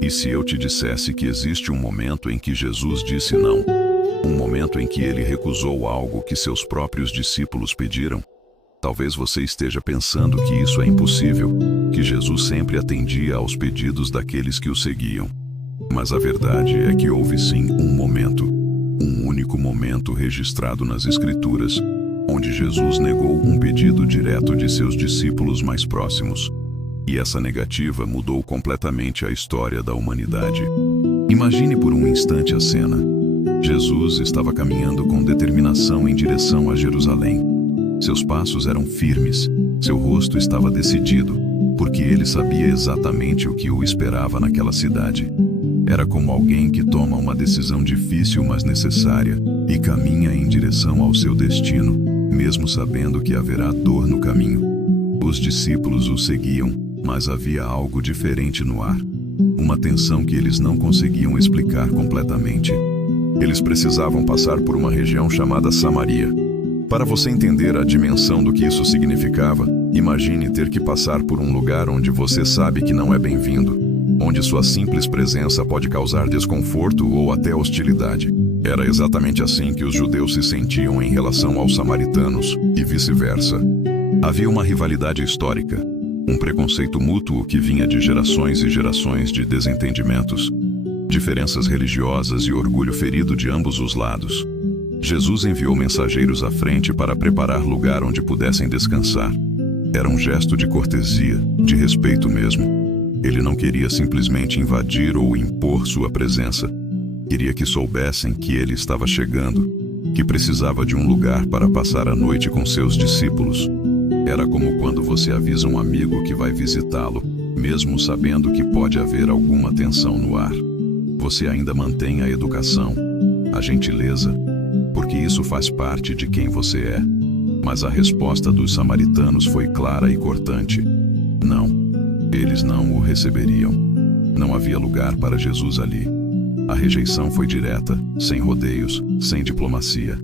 E se eu te dissesse que existe um momento em que Jesus disse não? Um momento em que ele recusou algo que seus próprios discípulos pediram? Talvez você esteja pensando que isso é impossível, que Jesus sempre atendia aos pedidos daqueles que o seguiam. Mas a verdade é que houve sim um momento, um único momento registrado nas Escrituras, onde Jesus negou um pedido direto de seus discípulos mais próximos. E essa negativa mudou completamente a história da humanidade. Imagine por um instante a cena. Jesus estava caminhando com determinação em direção a Jerusalém. Seus passos eram firmes, seu rosto estava decidido, porque ele sabia exatamente o que o esperava naquela cidade. Era como alguém que toma uma decisão difícil, mas necessária, e caminha em direção ao seu destino, mesmo sabendo que haverá dor no caminho. Os discípulos o seguiam, mas havia algo diferente no ar. Uma tensão que eles não conseguiam explicar completamente. Eles precisavam passar por uma região chamada Samaria. Para você entender a dimensão do que isso significava, imagine ter que passar por um lugar onde você sabe que não é bem-vindo, onde sua simples presença pode causar desconforto ou até hostilidade. Era exatamente assim que os judeus se sentiam em relação aos samaritanos, e vice-versa. Havia uma rivalidade histórica, um preconceito mútuo que vinha de gerações e gerações de desentendimentos, diferenças religiosas e orgulho ferido de ambos os lados. Jesus enviou mensageiros à frente para preparar lugar onde pudessem descansar. Era um gesto de cortesia, de respeito mesmo. Ele não queria simplesmente invadir ou impor sua presença. Queria que soubessem que ele estava chegando, que precisava de um lugar para passar a noite com seus discípulos. Era como quando você avisa um amigo que vai visitá-lo, mesmo sabendo que pode haver alguma tensão no ar. Você ainda mantém a educação, a gentileza, porque isso faz parte de quem você é. Mas a resposta dos samaritanos foi clara e cortante. Não, eles não o receberiam. Não havia lugar para Jesus ali. A rejeição foi direta, sem rodeios, sem diplomacia.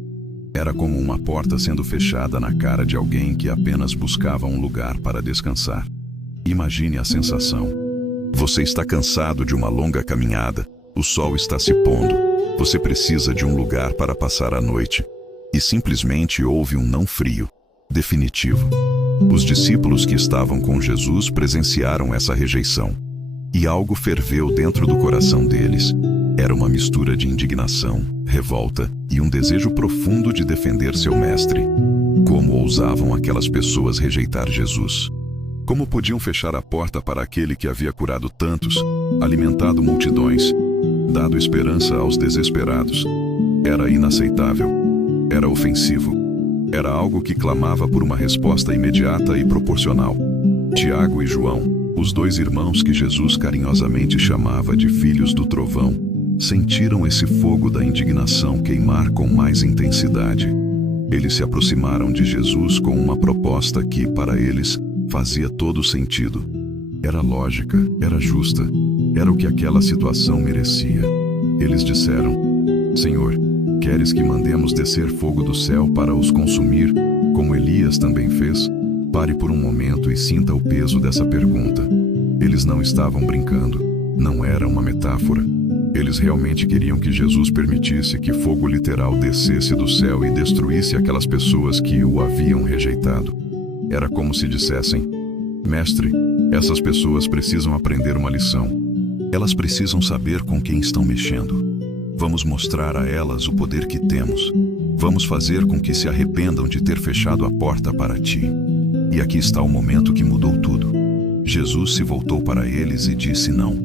Era como uma porta sendo fechada na cara de alguém que apenas buscava um lugar para descansar. Imagine a sensação. Você está cansado de uma longa caminhada, o sol está se pondo, você precisa de um lugar para passar a noite. E simplesmente houve um não frio, definitivo. Os discípulos que estavam com Jesus presenciaram essa rejeição. E algo ferveu dentro do coração deles. Era uma mistura de indignação, revolta e um desejo profundo de defender seu mestre. Como ousavam aquelas pessoas rejeitar Jesus? Como podiam fechar a porta para aquele que havia curado tantos, alimentado multidões, dado esperança aos desesperados? Era inaceitável. Era ofensivo. Era algo que clamava por uma resposta imediata e proporcional. Tiago e João, os dois irmãos que Jesus carinhosamente chamava de filhos do trovão, sentiram esse fogo da indignação queimar com mais intensidade. Eles se aproximaram de Jesus com uma proposta que, para eles, fazia todo sentido. Era lógica, era justa, era o que aquela situação merecia. Eles disseram: Senhor, queres que mandemos descer fogo do céu para os consumir, como Elias também fez? Pare por um momento e sinta o peso dessa pergunta. Eles não estavam brincando, não era uma metáfora. Eles realmente queriam que Jesus permitisse que fogo literal descesse do céu e destruísse aquelas pessoas que o haviam rejeitado. Era como se dissessem: Mestre, essas pessoas precisam aprender uma lição. Elas precisam saber com quem estão mexendo. Vamos mostrar a elas o poder que temos. Vamos fazer com que se arrependam de ter fechado a porta para ti. E aqui está o momento que mudou tudo. Jesus se voltou para eles e disse não.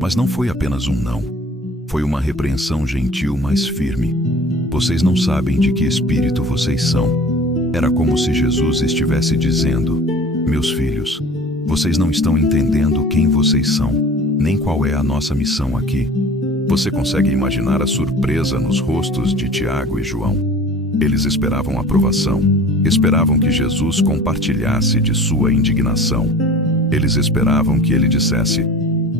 Mas não foi apenas um não. Foi uma repreensão gentil, mas firme. Vocês não sabem de que espírito vocês são. Era como se Jesus estivesse dizendo: Meus filhos, vocês não estão entendendo quem vocês são, nem qual é a nossa missão aqui. Você consegue imaginar a surpresa nos rostos de Tiago e João? Eles esperavam aprovação, esperavam que Jesus compartilhasse de sua indignação. Eles esperavam que ele dissesse: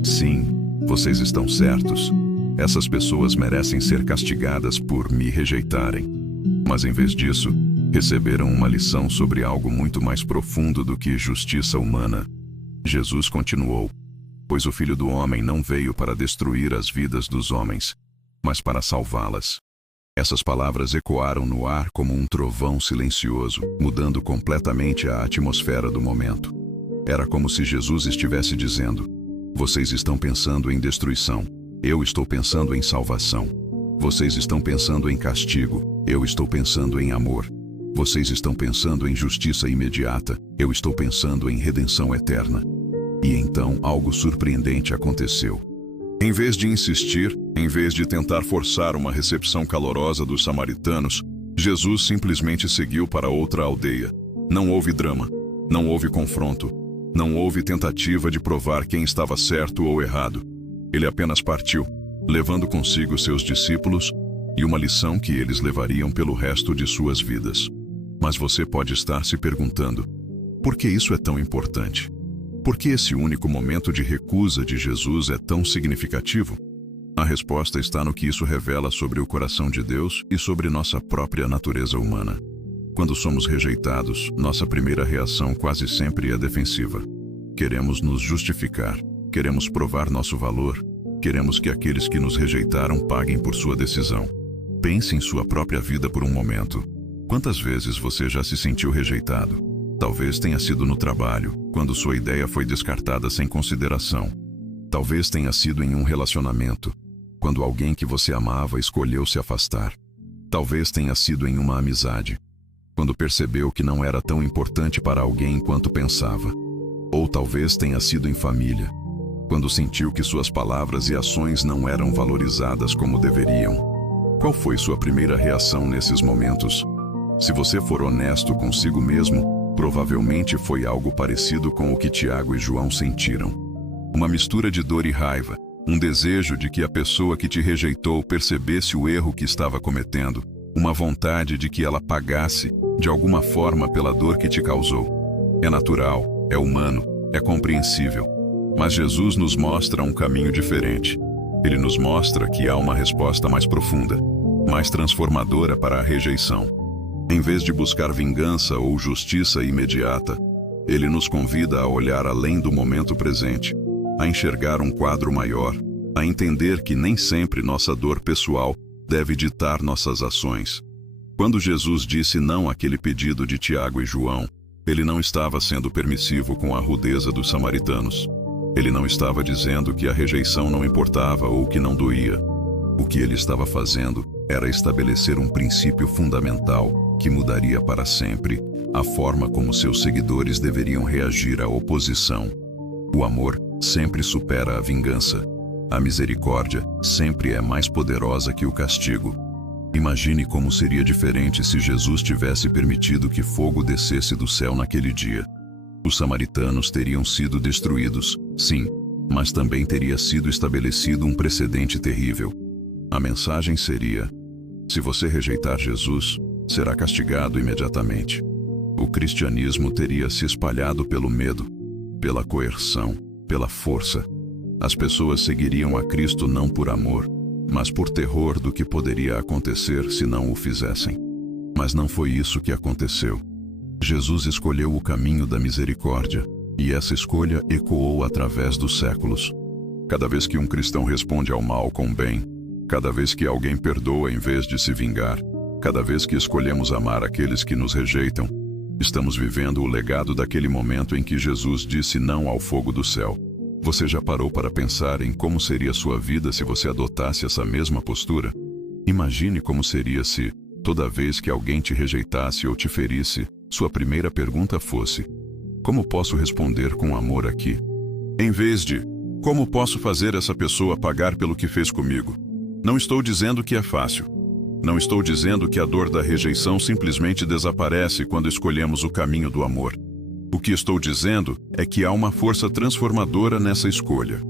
Sim, vocês estão certos. Essas pessoas merecem ser castigadas por me rejeitarem. Mas em vez disso, receberam uma lição sobre algo muito mais profundo do que justiça humana. Jesus continuou: Pois o Filho do Homem não veio para destruir as vidas dos homens, mas para salvá-las. Essas palavras ecoaram no ar como um trovão silencioso, mudando completamente a atmosfera do momento. Era como se Jesus estivesse dizendo: vocês estão pensando em destruição, eu estou pensando em salvação. Vocês estão pensando em castigo, eu estou pensando em amor. Vocês estão pensando em justiça imediata, eu estou pensando em redenção eterna. E então algo surpreendente aconteceu. Em vez de insistir, em vez de tentar forçar uma recepção calorosa dos samaritanos, Jesus simplesmente seguiu para outra aldeia. Não houve drama, não houve confronto, não houve tentativa de provar quem estava certo ou errado. Ele apenas partiu, levando consigo seus discípulos e uma lição que eles levariam pelo resto de suas vidas. Mas você pode estar se perguntando: por que isso é tão importante? Por que esse único momento de recusa de Jesus é tão significativo? A resposta está no que isso revela sobre o coração de Deus e sobre nossa própria natureza humana. Quando somos rejeitados, nossa primeira reação quase sempre é defensiva. Queremos nos justificar, queremos provar nosso valor, queremos que aqueles que nos rejeitaram paguem por sua decisão. Pense em sua própria vida por um momento. Quantas vezes você já se sentiu rejeitado? Talvez tenha sido no trabalho, quando sua ideia foi descartada sem consideração. Talvez tenha sido em um relacionamento, quando alguém que você amava escolheu se afastar. Talvez tenha sido em uma amizade, quando percebeu que não era tão importante para alguém quanto pensava. Ou talvez tenha sido em família, quando sentiu que suas palavras e ações não eram valorizadas como deveriam. Qual foi sua primeira reação nesses momentos? Se você for honesto consigo mesmo, provavelmente foi algo parecido com o que Tiago e João sentiram. Uma mistura de dor e raiva, um desejo de que a pessoa que te rejeitou percebesse o erro que estava cometendo, uma vontade de que ela pagasse, de alguma forma, pela dor que te causou. É natural, é humano, é compreensível. Mas Jesus nos mostra um caminho diferente. Ele nos mostra que há uma resposta mais profunda, mais transformadora para a rejeição. Em vez de buscar vingança ou justiça imediata, ele nos convida a olhar além do momento presente, a enxergar um quadro maior, a entender que nem sempre nossa dor pessoal deve ditar nossas ações. Quando Jesus disse não àquele pedido de Tiago e João, ele não estava sendo permissivo com a rudeza dos samaritanos. Ele não estava dizendo que a rejeição não importava ou que não doía. O que ele estava fazendo era estabelecer um princípio fundamental que mudaria para sempre a forma como seus seguidores deveriam reagir à oposição. O amor sempre supera a vingança. A misericórdia sempre é mais poderosa que o castigo. Imagine como seria diferente se Jesus tivesse permitido que fogo descesse do céu naquele dia. Os samaritanos teriam sido destruídos, sim, mas também teria sido estabelecido um precedente terrível. A mensagem seria: se você rejeitar Jesus, será castigado imediatamente. O cristianismo teria se espalhado pelo medo, pela coerção, pela força. As pessoas seguiriam a Cristo não por amor, mas por terror do que poderia acontecer se não o fizessem. Mas não foi isso que aconteceu. Jesus escolheu o caminho da misericórdia, e essa escolha ecoou através dos séculos. Cada vez que um cristão responde ao mal com bem, cada vez que alguém perdoa em vez de se vingar, cada vez que escolhemos amar aqueles que nos rejeitam, estamos vivendo o legado daquele momento em que Jesus disse não ao fogo do céu. Você já parou para pensar em como seria sua vida se você adotasse essa mesma postura? Imagine como seria se, toda vez que alguém te rejeitasse ou te ferisse, sua primeira pergunta fosse: como posso responder com amor aqui? Em vez de: como posso fazer essa pessoa pagar pelo que fez comigo? Não estou dizendo que é fácil. Não estou dizendo que a dor da rejeição simplesmente desaparece quando escolhemos o caminho do amor. O que estou dizendo é que há uma força transformadora nessa escolha.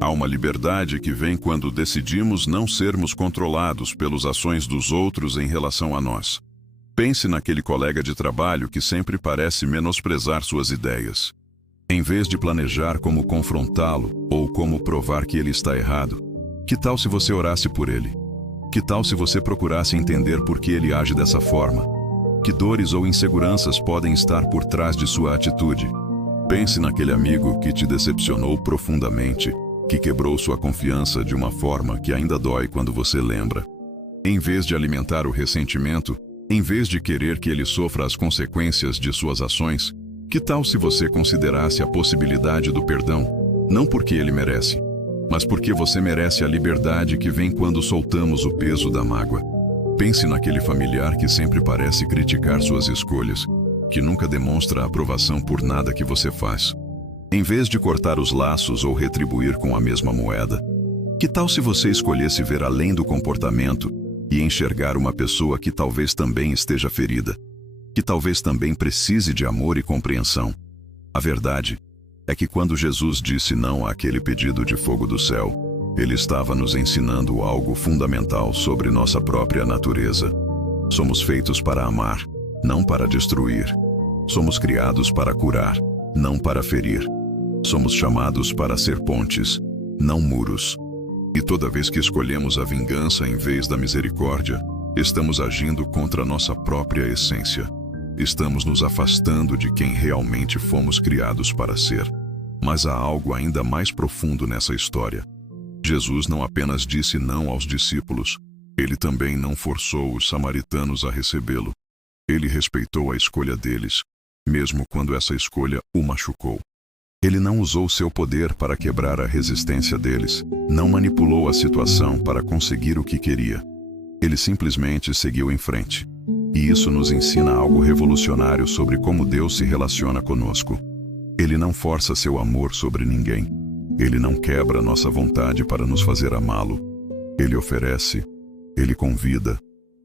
Há uma liberdade que vem quando decidimos não sermos controlados pelas ações dos outros em relação a nós. Pense naquele colega de trabalho que sempre parece menosprezar suas ideias. Em vez de planejar como confrontá-lo ou como provar que ele está errado, que tal se você orasse por ele? Que tal se você procurasse entender por que ele age dessa forma? Que dores ou inseguranças podem estar por trás de sua atitude? Pense naquele amigo que te decepcionou profundamente, que quebrou sua confiança de uma forma que ainda dói quando você lembra. Em vez de alimentar o ressentimento, em vez de querer que ele sofra as consequências de suas ações, que tal se você considerasse a possibilidade do perdão, não porque ele merece, mas porque você merece a liberdade que vem quando soltamos o peso da mágoa. Pense naquele familiar que sempre parece criticar suas escolhas, que nunca demonstra aprovação por nada que você faz. Em vez de cortar os laços ou retribuir com a mesma moeda, que tal se você escolhesse ver além do comportamento e enxergar uma pessoa que talvez também esteja ferida, que talvez também precise de amor e compreensão? A verdade é que quando Jesus disse não àquele pedido de fogo do céu, ele estava nos ensinando algo fundamental sobre nossa própria natureza. Somos feitos para amar, não para destruir. Somos criados para curar, não para ferir. Somos chamados para ser pontes, não muros. E toda vez que escolhemos a vingança em vez da misericórdia, estamos agindo contra nossa própria essência. Estamos nos afastando de quem realmente fomos criados para ser. Mas há algo ainda mais profundo nessa história. Jesus não apenas disse não aos discípulos, ele também não forçou os samaritanos a recebê-lo. Ele respeitou a escolha deles, mesmo quando essa escolha o machucou. Ele não usou seu poder para quebrar a resistência deles, não manipulou a situação para conseguir o que queria. Ele simplesmente seguiu em frente. E isso nos ensina algo revolucionário sobre como Deus se relaciona conosco. Ele não força seu amor sobre ninguém. Ele não quebra nossa vontade para nos fazer amá-lo. Ele oferece, ele convida,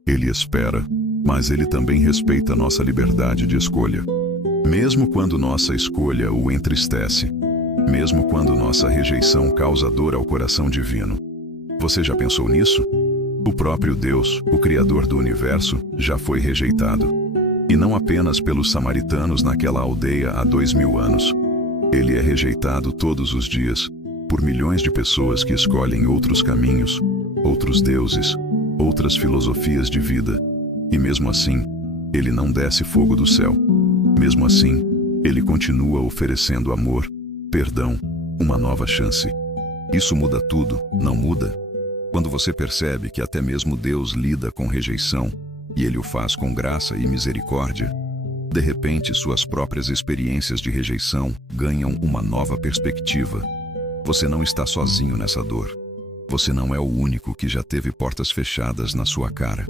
ele espera, mas ele também respeita nossa liberdade de escolha. Mesmo quando nossa escolha o entristece, mesmo quando nossa rejeição causa dor ao coração divino. Você já pensou nisso? O próprio Deus, o Criador do universo, já foi rejeitado. E não apenas pelos samaritanos naquela aldeia há 2000 anos. Ele é rejeitado todos os dias, por milhões de pessoas que escolhem outros caminhos, outros deuses, outras filosofias de vida. E mesmo assim, ele não desce fogo do céu. Mesmo assim, ele continua oferecendo amor, perdão, uma nova chance. Isso muda tudo, não muda? Quando você percebe que até mesmo Deus lida com rejeição, e ele o faz com graça e misericórdia, de repente suas próprias experiências de rejeição ganham uma nova perspectiva. Você não está sozinho nessa dor. Você não é o único que já teve portas fechadas na sua cara.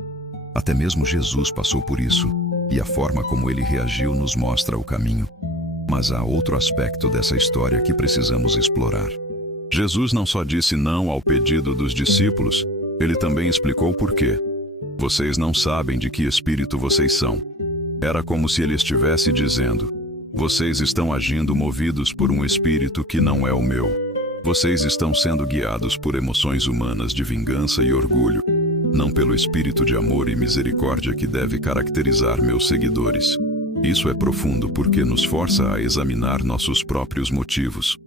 Até mesmo Jesus passou por isso, e a forma como ele reagiu nos mostra o caminho. Mas há outro aspecto dessa história que precisamos explorar. Jesus não só disse não ao pedido dos discípulos, ele também explicou por quê. Vocês não sabem de que espírito vocês são. Era como se ele estivesse dizendo: vocês estão agindo movidos por um espírito que não é o meu. Vocês estão sendo guiados por emoções humanas de vingança e orgulho, não pelo espírito de amor e misericórdia que deve caracterizar meus seguidores. Isso é profundo porque nos força a examinar nossos próprios motivos.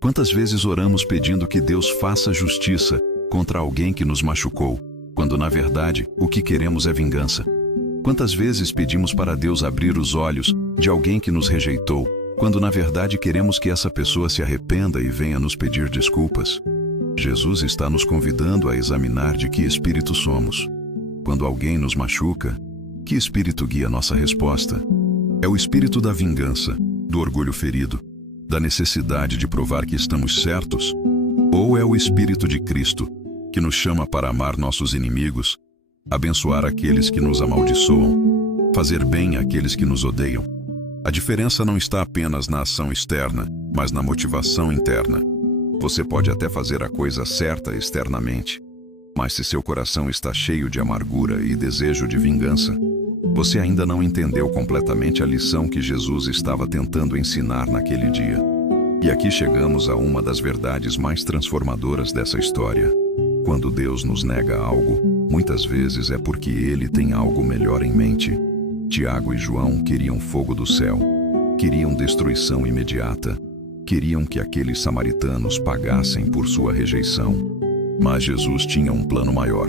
Quantas vezes oramos pedindo que Deus faça justiça contra alguém que nos machucou, quando na verdade o que queremos é vingança? Quantas vezes pedimos para Deus abrir os olhos de alguém que nos rejeitou, quando na verdade queremos que essa pessoa se arrependa e venha nos pedir desculpas? Jesus está nos convidando a examinar de que espírito somos. Quando alguém nos machuca, que espírito guia nossa resposta? É o espírito da vingança, do orgulho ferido, da necessidade de provar que estamos certos? Ou é o espírito de Cristo, que nos chama para amar nossos inimigos, abençoar aqueles que nos amaldiçoam, fazer bem àqueles que nos odeiam? A diferença não está apenas na ação externa, mas na motivação interna. Você pode até fazer a coisa certa externamente, mas se seu coração está cheio de amargura e desejo de vingança, você ainda não entendeu completamente a lição que Jesus estava tentando ensinar naquele dia. E aqui chegamos a uma das verdades mais transformadoras dessa história. Quando Deus nos nega algo, muitas vezes é porque Ele tem algo melhor em mente. Tiago e João queriam fogo do céu, queriam destruição imediata, queriam que aqueles samaritanos pagassem por sua rejeição. Mas Jesus tinha um plano maior.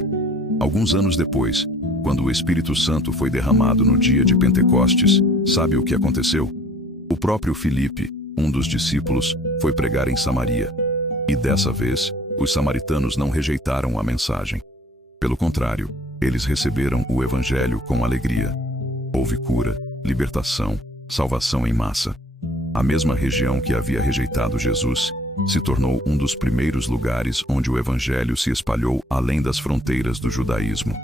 Alguns anos depois, quando o Espírito Santo foi derramado no dia de Pentecostes, sabe o que aconteceu? O próprio Filipe, um dos discípulos, foi pregar em Samaria. E dessa vez, os samaritanos não rejeitaram a mensagem. Pelo contrário, eles receberam o evangelho com alegria. Houve cura, libertação, salvação em massa. A mesma região que havia rejeitado Jesus se tornou um dos primeiros lugares onde o evangelho se espalhou além das fronteiras do judaísmo.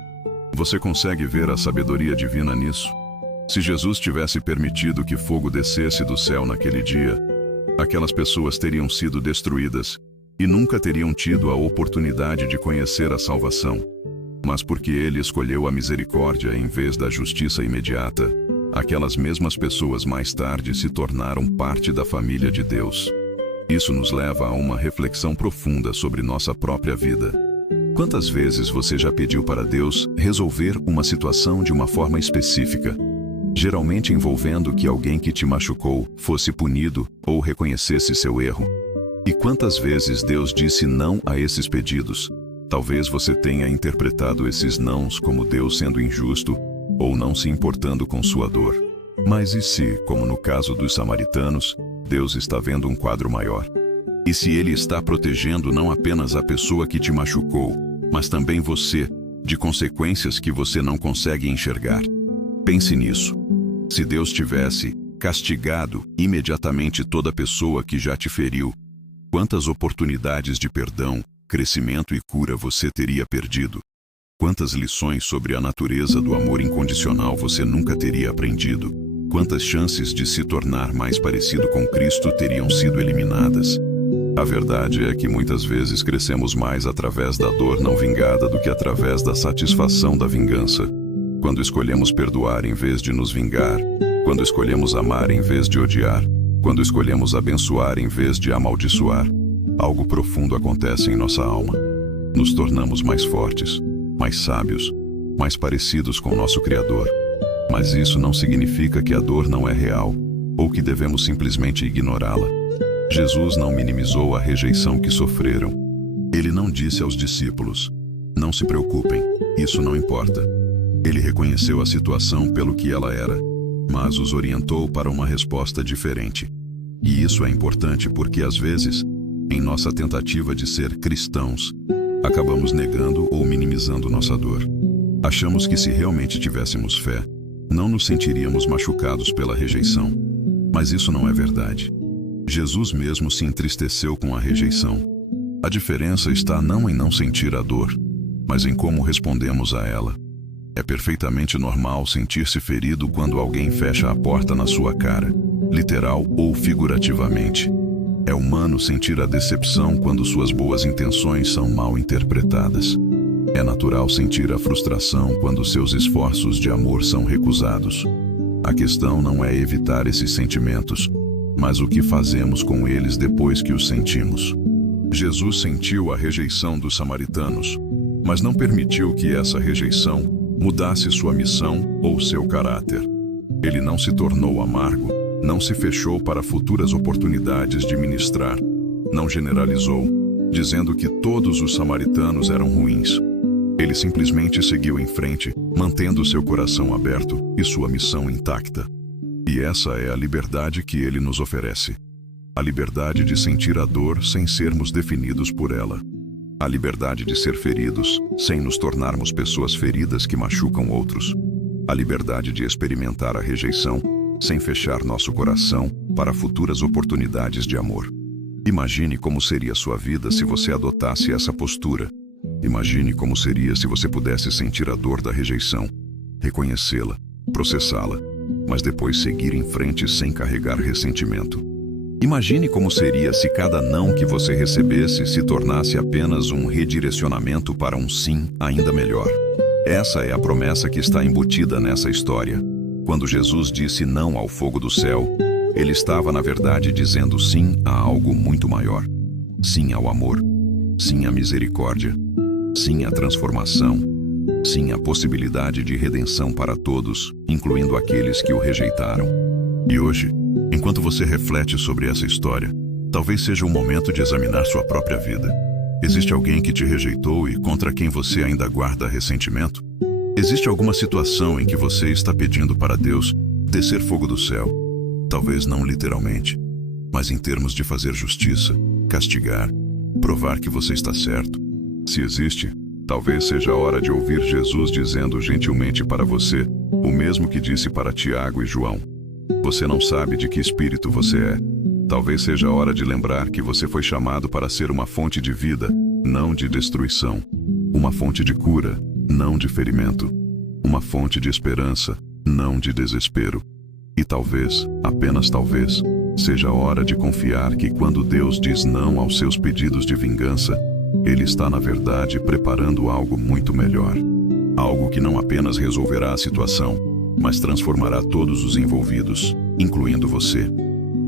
Você consegue ver a sabedoria divina nisso? Se Jesus tivesse permitido que fogo descesse do céu naquele dia, aquelas pessoas teriam sido destruídas e nunca teriam tido a oportunidade de conhecer a salvação. Mas porque ele escolheu a misericórdia em vez da justiça imediata, aquelas mesmas pessoas mais tarde se tornaram parte da família de Deus. Isso nos leva a uma reflexão profunda sobre nossa própria vida. Quantas vezes você já pediu para Deus resolver uma situação de uma forma específica, geralmente envolvendo que alguém que te machucou fosse punido ou reconhecesse seu erro? E quantas vezes Deus disse não a esses pedidos? Talvez você tenha interpretado esses nãos como Deus sendo injusto ou não se importando com sua dor. Mas e se, como no caso dos samaritanos, Deus está vendo um quadro maior? E se Ele está protegendo não apenas a pessoa que te machucou, mas também você, de consequências que você não consegue enxergar? Pense nisso. Se Deus tivesse castigado imediatamente toda pessoa que já te feriu, quantas oportunidades de perdão, crescimento e cura você teria perdido? Quantas lições sobre a natureza do amor incondicional você nunca teria aprendido? Quantas chances de se tornar mais parecido com Cristo teriam sido eliminadas? A verdade é que muitas vezes crescemos mais através da dor não vingada do que através da satisfação da vingança. Quando escolhemos perdoar em vez de nos vingar, quando escolhemos amar em vez de odiar, quando escolhemos abençoar em vez de amaldiçoar, algo profundo acontece em nossa alma. Nos tornamos mais fortes, mais sábios, mais parecidos com nosso Criador. Mas isso não significa que a dor não é real, ou que devemos simplesmente ignorá-la. Jesus não minimizou a rejeição que sofreram. Ele não disse aos discípulos: "Não se preocupem, isso não importa." Ele reconheceu a situação pelo que ela era, mas os orientou para uma resposta diferente. E isso é importante porque, às vezes, em nossa tentativa de ser cristãos, acabamos negando ou minimizando nossa dor. Achamos que se realmente tivéssemos fé, não nos sentiríamos machucados pela rejeição. Mas isso não é verdade. Jesus mesmo se entristeceu com a rejeição. A diferença está não em não sentir a dor, mas em como respondemos a ela. É perfeitamente normal sentir-se ferido quando alguém fecha a porta na sua cara, literal ou figurativamente. É humano sentir a decepção quando suas boas intenções são mal interpretadas. É natural sentir a frustração quando seus esforços de amor são recusados. A questão não é evitar esses sentimentos, mas o que fazemos com eles depois que os sentimos. Jesus sentiu a rejeição dos samaritanos, mas não permitiu que essa rejeição mudasse sua missão ou seu caráter. Ele não se tornou amargo, não se fechou para futuras oportunidades de ministrar, não generalizou, dizendo que todos os samaritanos eram ruins. Ele simplesmente seguiu em frente, mantendo seu coração aberto e sua missão intacta. E essa é a liberdade que ele nos oferece. A liberdade de sentir a dor sem sermos definidos por ela. A liberdade de ser feridos, sem nos tornarmos pessoas feridas que machucam outros. A liberdade de experimentar a rejeição, sem fechar nosso coração para futuras oportunidades de amor. Imagine como seria sua vida se você adotasse essa postura. Imagine como seria se você pudesse sentir a dor da rejeição, reconhecê-la, processá-la, mas depois seguir em frente sem carregar ressentimento. Imagine como seria se cada não que você recebesse se tornasse apenas um redirecionamento para um sim ainda melhor. Essa é a promessa que está embutida nessa história. Quando Jesus disse não ao fogo do céu, ele estava, na verdade, dizendo sim a algo muito maior. Sim ao amor. Sim à misericórdia. Sim à transformação. Sim à possibilidade de redenção para todos, incluindo aqueles que o rejeitaram. E hoje, enquanto você reflete sobre essa história, talvez seja o momento de examinar sua própria vida. Existe alguém que te rejeitou e contra quem você ainda guarda ressentimento? Existe alguma situação em que você está pedindo para Deus descer fogo do céu? Talvez não literalmente, mas em termos de fazer justiça, castigar, provar que você está certo. Se existe, talvez seja a hora de ouvir Jesus dizendo gentilmente para você o mesmo que disse para Tiago e João. Você não sabe de que espírito você é. Talvez seja a hora de lembrar que você foi chamado para ser uma fonte de vida, não de destruição. Uma fonte de cura, não de ferimento. Uma fonte de esperança, não de desespero. E talvez, apenas talvez, seja a hora de confiar que quando Deus diz não aos seus pedidos de vingança, Ele está, na verdade, preparando algo muito melhor. Algo que não apenas resolverá a situação, mas transformará todos os envolvidos, incluindo você.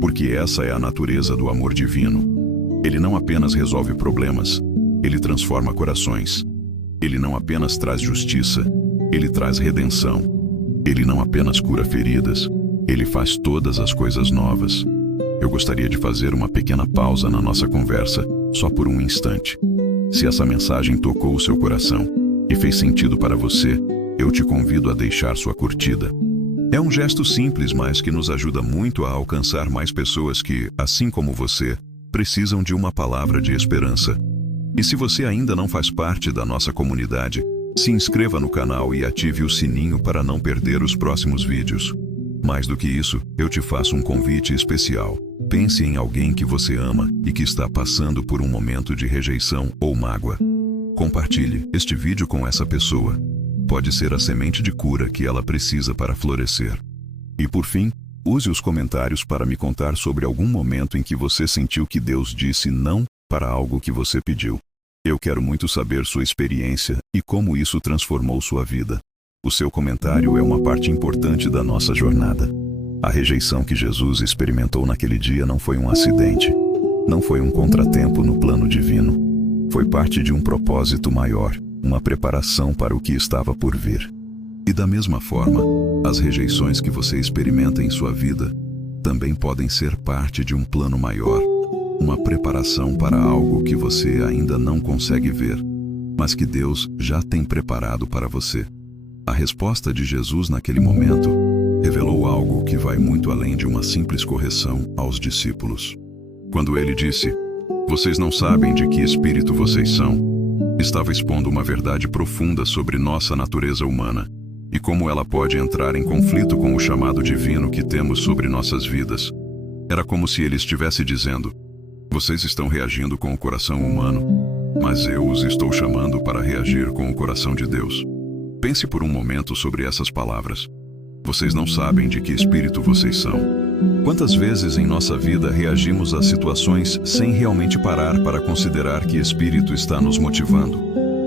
Porque essa é a natureza do amor divino. Ele não apenas resolve problemas, Ele transforma corações. Ele não apenas traz justiça, Ele traz redenção. Ele não apenas cura feridas, Ele faz todas as coisas novas. Eu gostaria de fazer uma pequena pausa na nossa conversa, só por um instante. Se essa mensagem tocou o seu coração e fez sentido para você, eu te convido a deixar sua curtida. É um gesto simples, mas que nos ajuda muito a alcançar mais pessoas que, assim como você, precisam de uma palavra de esperança. E se você ainda não faz parte da nossa comunidade, se inscreva no canal e ative o sininho para não perder os próximos vídeos. Mais do que isso, eu te faço um convite especial. Pense em alguém que você ama e que está passando por um momento de rejeição ou mágoa. Compartilhe este vídeo com essa pessoa. Pode ser a semente de cura que ela precisa para florescer. E por fim, use os comentários para me contar sobre algum momento em que você sentiu que Deus disse não para algo que você pediu. Eu quero muito saber sua experiência e como isso transformou sua vida. O seu comentário é uma parte importante da nossa jornada. A rejeição que Jesus experimentou naquele dia não foi um acidente. Não foi um contratempo no plano divino. Foi parte de um propósito maior, uma preparação para o que estava por vir. E da mesma forma, as rejeições que você experimenta em sua vida também podem ser parte de um plano maior, uma preparação para algo que você ainda não consegue ver, mas que Deus já tem preparado para você. A resposta de Jesus naquele momento revelou algo que vai muito além de uma simples correção aos discípulos. Quando ele disse, "Vocês não sabem de que espírito vocês são", estava expondo uma verdade profunda sobre nossa natureza humana e como ela pode entrar em conflito com o chamado divino que temos sobre nossas vidas. Era como se ele estivesse dizendo, "Vocês estão reagindo com o coração humano, mas eu os estou chamando para reagir com o coração de Deus." Pense por um momento sobre essas palavras. Vocês não sabem de que espírito vocês são. Quantas vezes em nossa vida reagimos a situações sem realmente parar para considerar que espírito está nos motivando?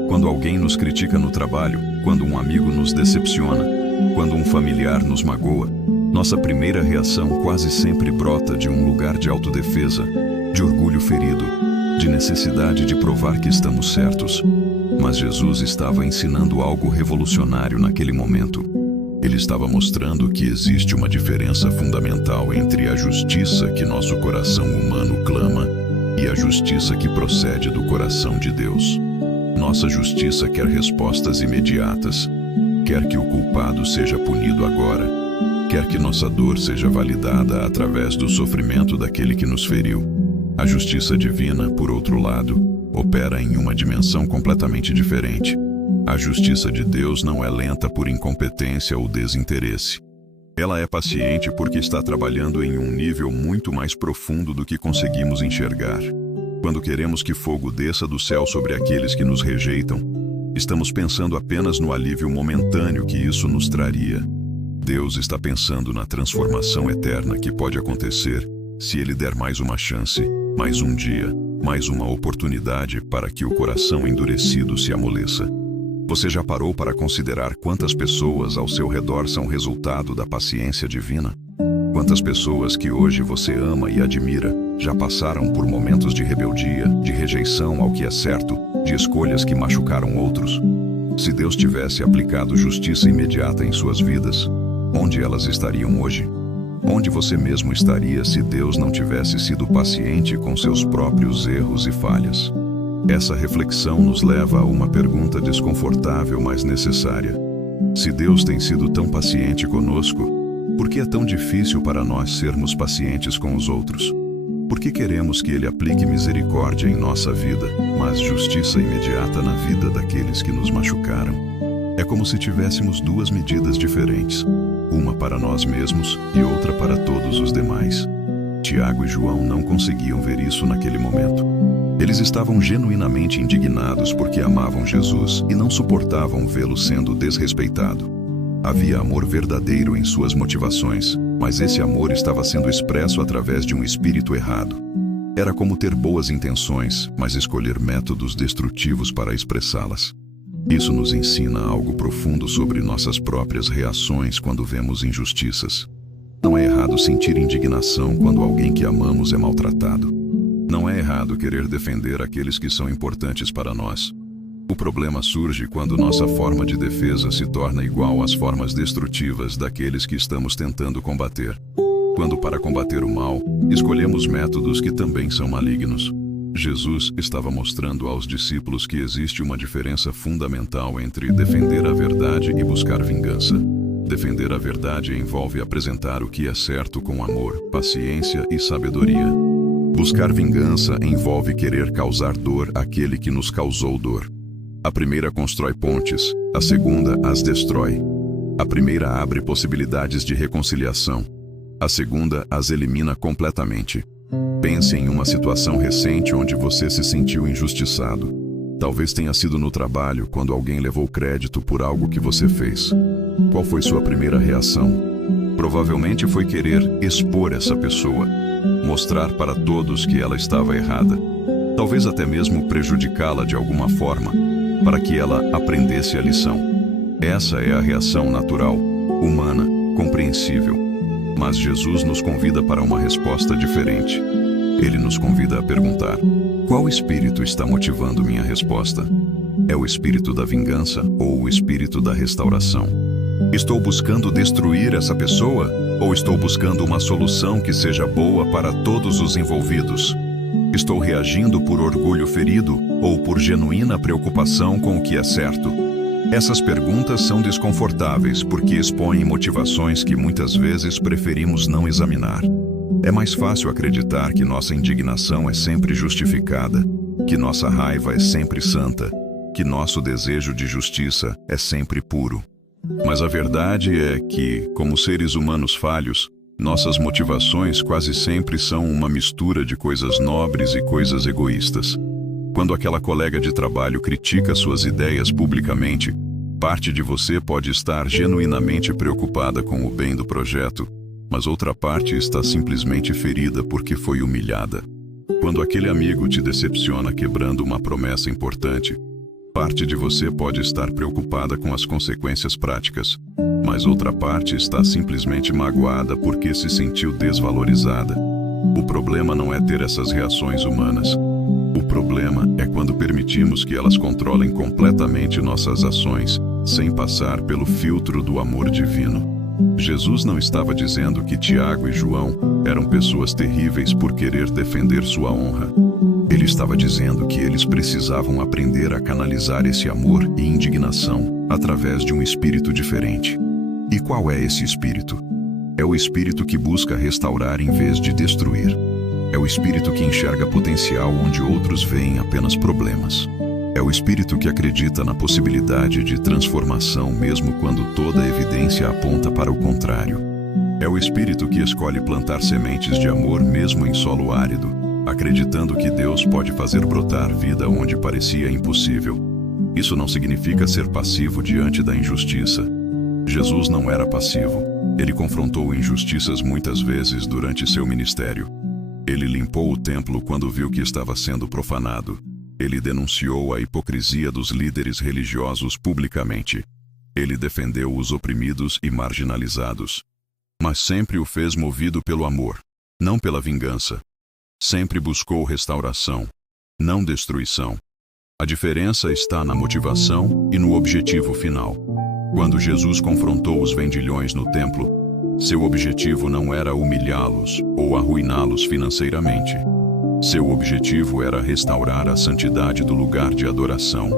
Quando alguém nos critica no trabalho, quando um amigo nos decepciona, quando um familiar nos magoa, nossa primeira reação quase sempre brota de um lugar de autodefesa, de orgulho ferido, de necessidade de provar que estamos certos. Mas Jesus estava ensinando algo revolucionário naquele momento. Ele estava mostrando que existe uma diferença fundamental entre a justiça que nosso coração humano clama e a justiça que procede do coração de Deus. Nossa justiça quer respostas imediatas, quer que o culpado seja punido agora, quer que nossa dor seja validada através do sofrimento daquele que nos feriu. A justiça divina, por outro lado, opera em uma dimensão completamente diferente. A justiça de Deus não é lenta por incompetência ou desinteresse. Ela é paciente porque está trabalhando em um nível muito mais profundo do que conseguimos enxergar. Quando queremos que fogo desça do céu sobre aqueles que nos rejeitam, estamos pensando apenas no alívio momentâneo que isso nos traria. Deus está pensando na transformação eterna que pode acontecer se Ele der mais uma chance, mais um dia, mais uma oportunidade para que o coração endurecido se amoleça. Você já parou para considerar quantas pessoas ao seu redor são resultado da paciência divina? Quantas pessoas que hoje você ama e admira já passaram por momentos de rebeldia, de rejeição ao que é certo, de escolhas que machucaram outros? Se Deus tivesse aplicado justiça imediata em suas vidas, onde elas estariam hoje? Onde você mesmo estaria se Deus não tivesse sido paciente com seus próprios erros e falhas? Essa reflexão nos leva a uma pergunta desconfortável, mas necessária. Se Deus tem sido tão paciente conosco, por que é tão difícil para nós sermos pacientes com os outros? Porque queremos que Ele aplique misericórdia em nossa vida, mas justiça imediata na vida daqueles que nos machucaram. É como se tivéssemos duas medidas diferentes, uma para nós mesmos e outra para todos os demais. Tiago e João não conseguiam ver isso naquele momento. Eles estavam genuinamente indignados porque amavam Jesus e não suportavam vê-lo sendo desrespeitado. Havia amor verdadeiro em suas motivações, mas esse amor estava sendo expresso através de um espírito errado. Era como ter boas intenções, mas escolher métodos destrutivos para expressá-las. Isso nos ensina algo profundo sobre nossas próprias reações quando vemos injustiças. Não é errado sentir indignação quando alguém que amamos é maltratado. Não é errado querer defender aqueles que são importantes para nós. O problema surge quando nossa forma de defesa se torna igual às formas destrutivas daqueles que estamos tentando combater. Quando, para combater o mal, escolhemos métodos que também são malignos. Jesus estava mostrando aos discípulos que existe uma diferença fundamental entre defender a verdade e buscar vingança. Defender a verdade envolve apresentar o que é certo com amor, paciência e sabedoria. Buscar vingança envolve querer causar dor àquele que nos causou dor. A primeira constrói pontes, a segunda as destrói. A primeira abre possibilidades de reconciliação, a segunda as elimina completamente. Pense em uma situação recente onde você se sentiu injustiçado. Talvez tenha sido no trabalho, quando alguém levou crédito por algo que você fez. Qual foi sua primeira reação? Provavelmente foi querer expor essa pessoa, mostrar para todos que ela estava errada. Talvez até mesmo prejudicá-la de alguma forma, para que ela aprendesse a lição. Essa é a reação natural, humana, compreensível. Mas Jesus nos convida para uma resposta diferente. Ele nos convida a perguntar: qual espírito está motivando minha resposta? É o espírito da vingança ou o espírito da restauração? Estou buscando destruir essa pessoa ou estou buscando uma solução que seja boa para todos os envolvidos? Estou reagindo por orgulho ferido ou por genuína preocupação com o que é certo? Essas perguntas são desconfortáveis porque expõem motivações que muitas vezes preferimos não examinar. É mais fácil acreditar que nossa indignação é sempre justificada, que nossa raiva é sempre santa, que nosso desejo de justiça é sempre puro. Mas a verdade é que, como seres humanos falhos, nossas motivações quase sempre são uma mistura de coisas nobres e coisas egoístas. Quando aquela colega de trabalho critica suas ideias publicamente, parte de você pode estar genuinamente preocupada com o bem do projeto, mas outra parte está simplesmente ferida porque foi humilhada. Quando aquele amigo te decepciona quebrando uma promessa importante, parte de você pode estar preocupada com as consequências práticas, mas outra parte está simplesmente magoada porque se sentiu desvalorizada. O problema não é ter essas reações humanas. O problema é quando permitimos que elas controlem completamente nossas ações, sem passar pelo filtro do amor divino. Jesus não estava dizendo que Tiago e João eram pessoas terríveis por querer defender sua honra. Ele estava dizendo que eles precisavam aprender a canalizar esse amor e indignação através de um espírito diferente. E qual é esse espírito? É o espírito que busca restaurar em vez de destruir. É o espírito que enxerga potencial onde outros veem apenas problemas. É o espírito que acredita na possibilidade de transformação mesmo quando toda a evidência aponta para o contrário. É o espírito que escolhe plantar sementes de amor mesmo em solo árido, acreditando que Deus pode fazer brotar vida onde parecia impossível. Isso não significa ser passivo diante da injustiça. Jesus não era passivo. Ele confrontou injustiças muitas vezes durante seu ministério. Ele limpou o templo quando viu que estava sendo profanado. Ele denunciou a hipocrisia dos líderes religiosos publicamente. Ele defendeu os oprimidos e marginalizados. Mas sempre o fez movido pelo amor, não pela vingança. Sempre buscou restauração, não destruição. A diferença está na motivação e no objetivo final. Quando Jesus confrontou os vendilhões no templo, seu objetivo não era humilhá-los ou arruiná-los financeiramente. Seu objetivo era restaurar a santidade do lugar de adoração.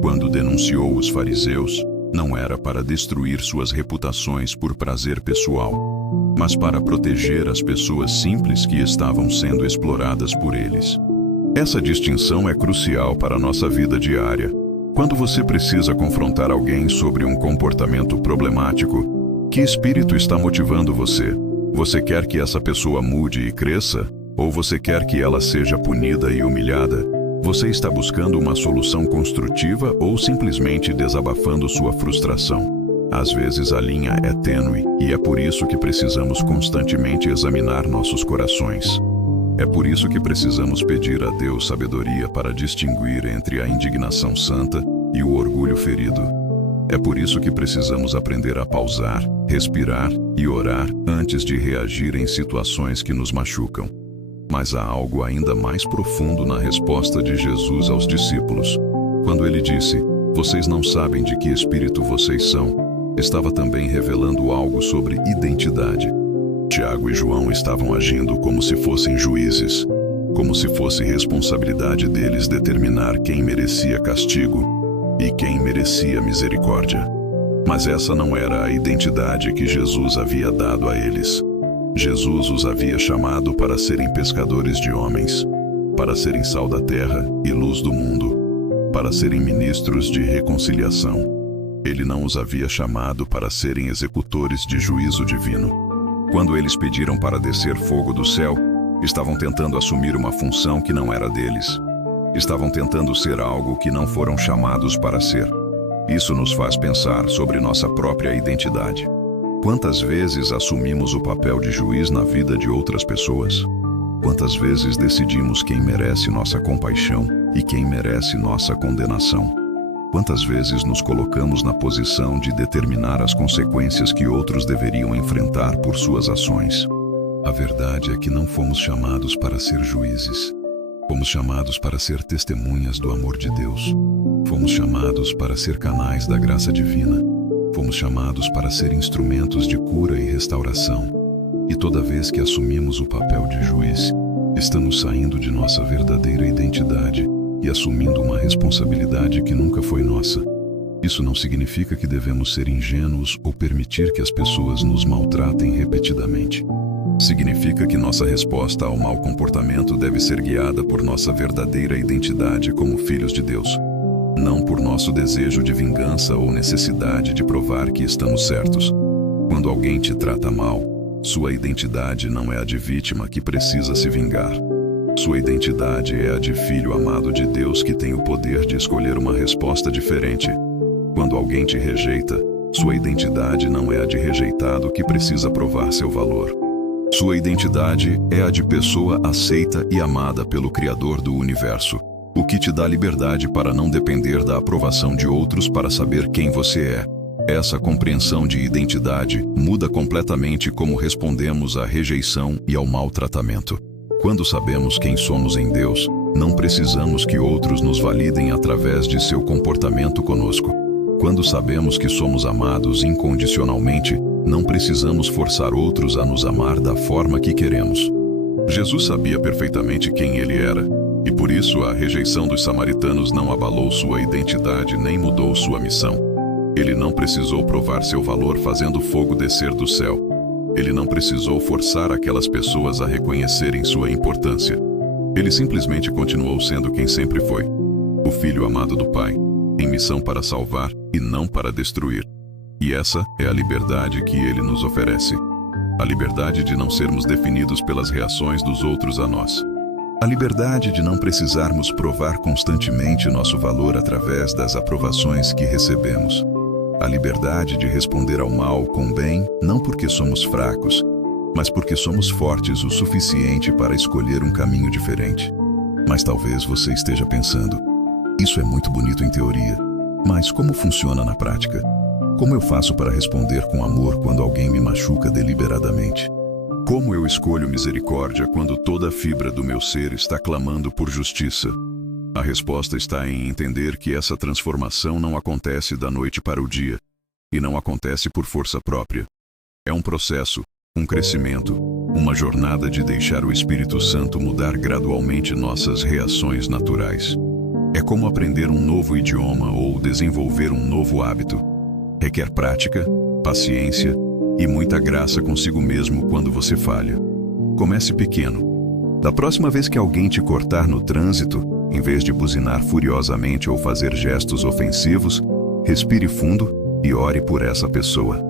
Quando denunciou os fariseus, não era para destruir suas reputações por prazer pessoal. mas para proteger as pessoas simples que estavam sendo exploradas por eles. Essa distinção é crucial para a nossa vida diária. Quando você precisa confrontar alguém sobre um comportamento problemático, que espírito está motivando você? Você quer que essa pessoa mude e cresça? Ou você quer que ela seja punida e humilhada? Você está buscando uma solução construtiva ou simplesmente desabafando sua frustração? Às vezes a linha é tênue e é por isso que precisamos constantemente examinar nossos corações. É por isso que precisamos pedir a Deus sabedoria para distinguir entre a indignação santa e o orgulho ferido. É por isso que precisamos aprender a pausar, respirar e orar antes de reagir em situações que nos machucam. Mas há algo ainda mais profundo na resposta de Jesus aos discípulos. Quando ele disse, "Vocês não sabem de que espírito vocês são", estava também revelando algo sobre identidade. Tiago e João estavam agindo como se fossem juízes, como se fosse responsabilidade deles determinar quem merecia castigo e quem merecia misericórdia. Mas essa não era a identidade que Jesus havia dado a eles. Jesus os havia chamado para serem pescadores de homens, para serem sal da terra e luz do mundo, para serem ministros de reconciliação. Ele não os havia chamado para serem executores de juízo divino. Quando eles pediram para descer fogo do céu, estavam tentando assumir uma função que não era deles. Estavam tentando ser algo que não foram chamados para ser. Isso nos faz pensar sobre nossa própria identidade. Quantas vezes assumimos o papel de juiz na vida de outras pessoas? Quantas vezes decidimos quem merece nossa compaixão e quem merece nossa condenação? Quantas vezes nos colocamos na posição de determinar as consequências que outros deveriam enfrentar por suas ações? A verdade é que não fomos chamados para ser juízes. Fomos chamados para ser testemunhas do amor de Deus. Fomos chamados para ser canais da graça divina. Fomos chamados para ser instrumentos de cura e restauração. E toda vez que assumimos o papel de juiz, estamos saindo de nossa verdadeira identidade e assumindo uma responsabilidade que nunca foi nossa. Isso não significa que devemos ser ingênuos ou permitir que as pessoas nos maltratem repetidamente. Significa que nossa resposta ao mau comportamento deve ser guiada por nossa verdadeira identidade como filhos de Deus, não por nosso desejo de vingança ou necessidade de provar que estamos certos. Quando alguém te trata mal, sua identidade não é a de vítima que precisa se vingar. Sua identidade é a de filho amado de Deus que tem o poder de escolher uma resposta diferente. Quando alguém te rejeita, sua identidade não é a de rejeitado que precisa provar seu valor. Sua identidade é a de pessoa aceita e amada pelo Criador do Universo, o que te dá liberdade para não depender da aprovação de outros para saber quem você é. Essa compreensão de identidade muda completamente como respondemos à rejeição e ao maltratamento. Quando sabemos quem somos em Deus, não precisamos que outros nos validem através de seu comportamento conosco. Quando sabemos que somos amados incondicionalmente, não precisamos forçar outros a nos amar da forma que queremos. Jesus sabia perfeitamente quem ele era, e por isso a rejeição dos samaritanos não abalou sua identidade nem mudou sua missão. Ele não precisou provar seu valor fazendo fogo descer do céu. Ele não precisou forçar aquelas pessoas a reconhecerem sua importância. Ele simplesmente continuou sendo quem sempre foi, o Filho amado do Pai, em missão para salvar e não para destruir. E essa é a liberdade que ele nos oferece. A liberdade de não sermos definidos pelas reações dos outros a nós. A liberdade de não precisarmos provar constantemente nosso valor através das aprovações que recebemos. A liberdade de responder ao mal com bem, não porque somos fracos, mas porque somos fortes o suficiente para escolher um caminho diferente. Mas talvez você esteja pensando, isso é muito bonito em teoria, mas como funciona na prática? Como eu faço para responder com amor quando alguém me machuca deliberadamente? Como eu escolho misericórdia quando toda a fibra do meu ser está clamando por justiça? A resposta está em entender que essa transformação não acontece da noite para o dia, e não acontece por força própria. É um processo, um crescimento, uma jornada de deixar o Espírito Santo mudar gradualmente nossas reações naturais. É como aprender um novo idioma ou desenvolver um novo hábito. Requer prática, paciência e muita graça consigo mesmo quando você falha. Comece pequeno. Da próxima vez que alguém te cortar no trânsito, em vez de buzinar furiosamente ou fazer gestos ofensivos, respire fundo e ore por essa pessoa.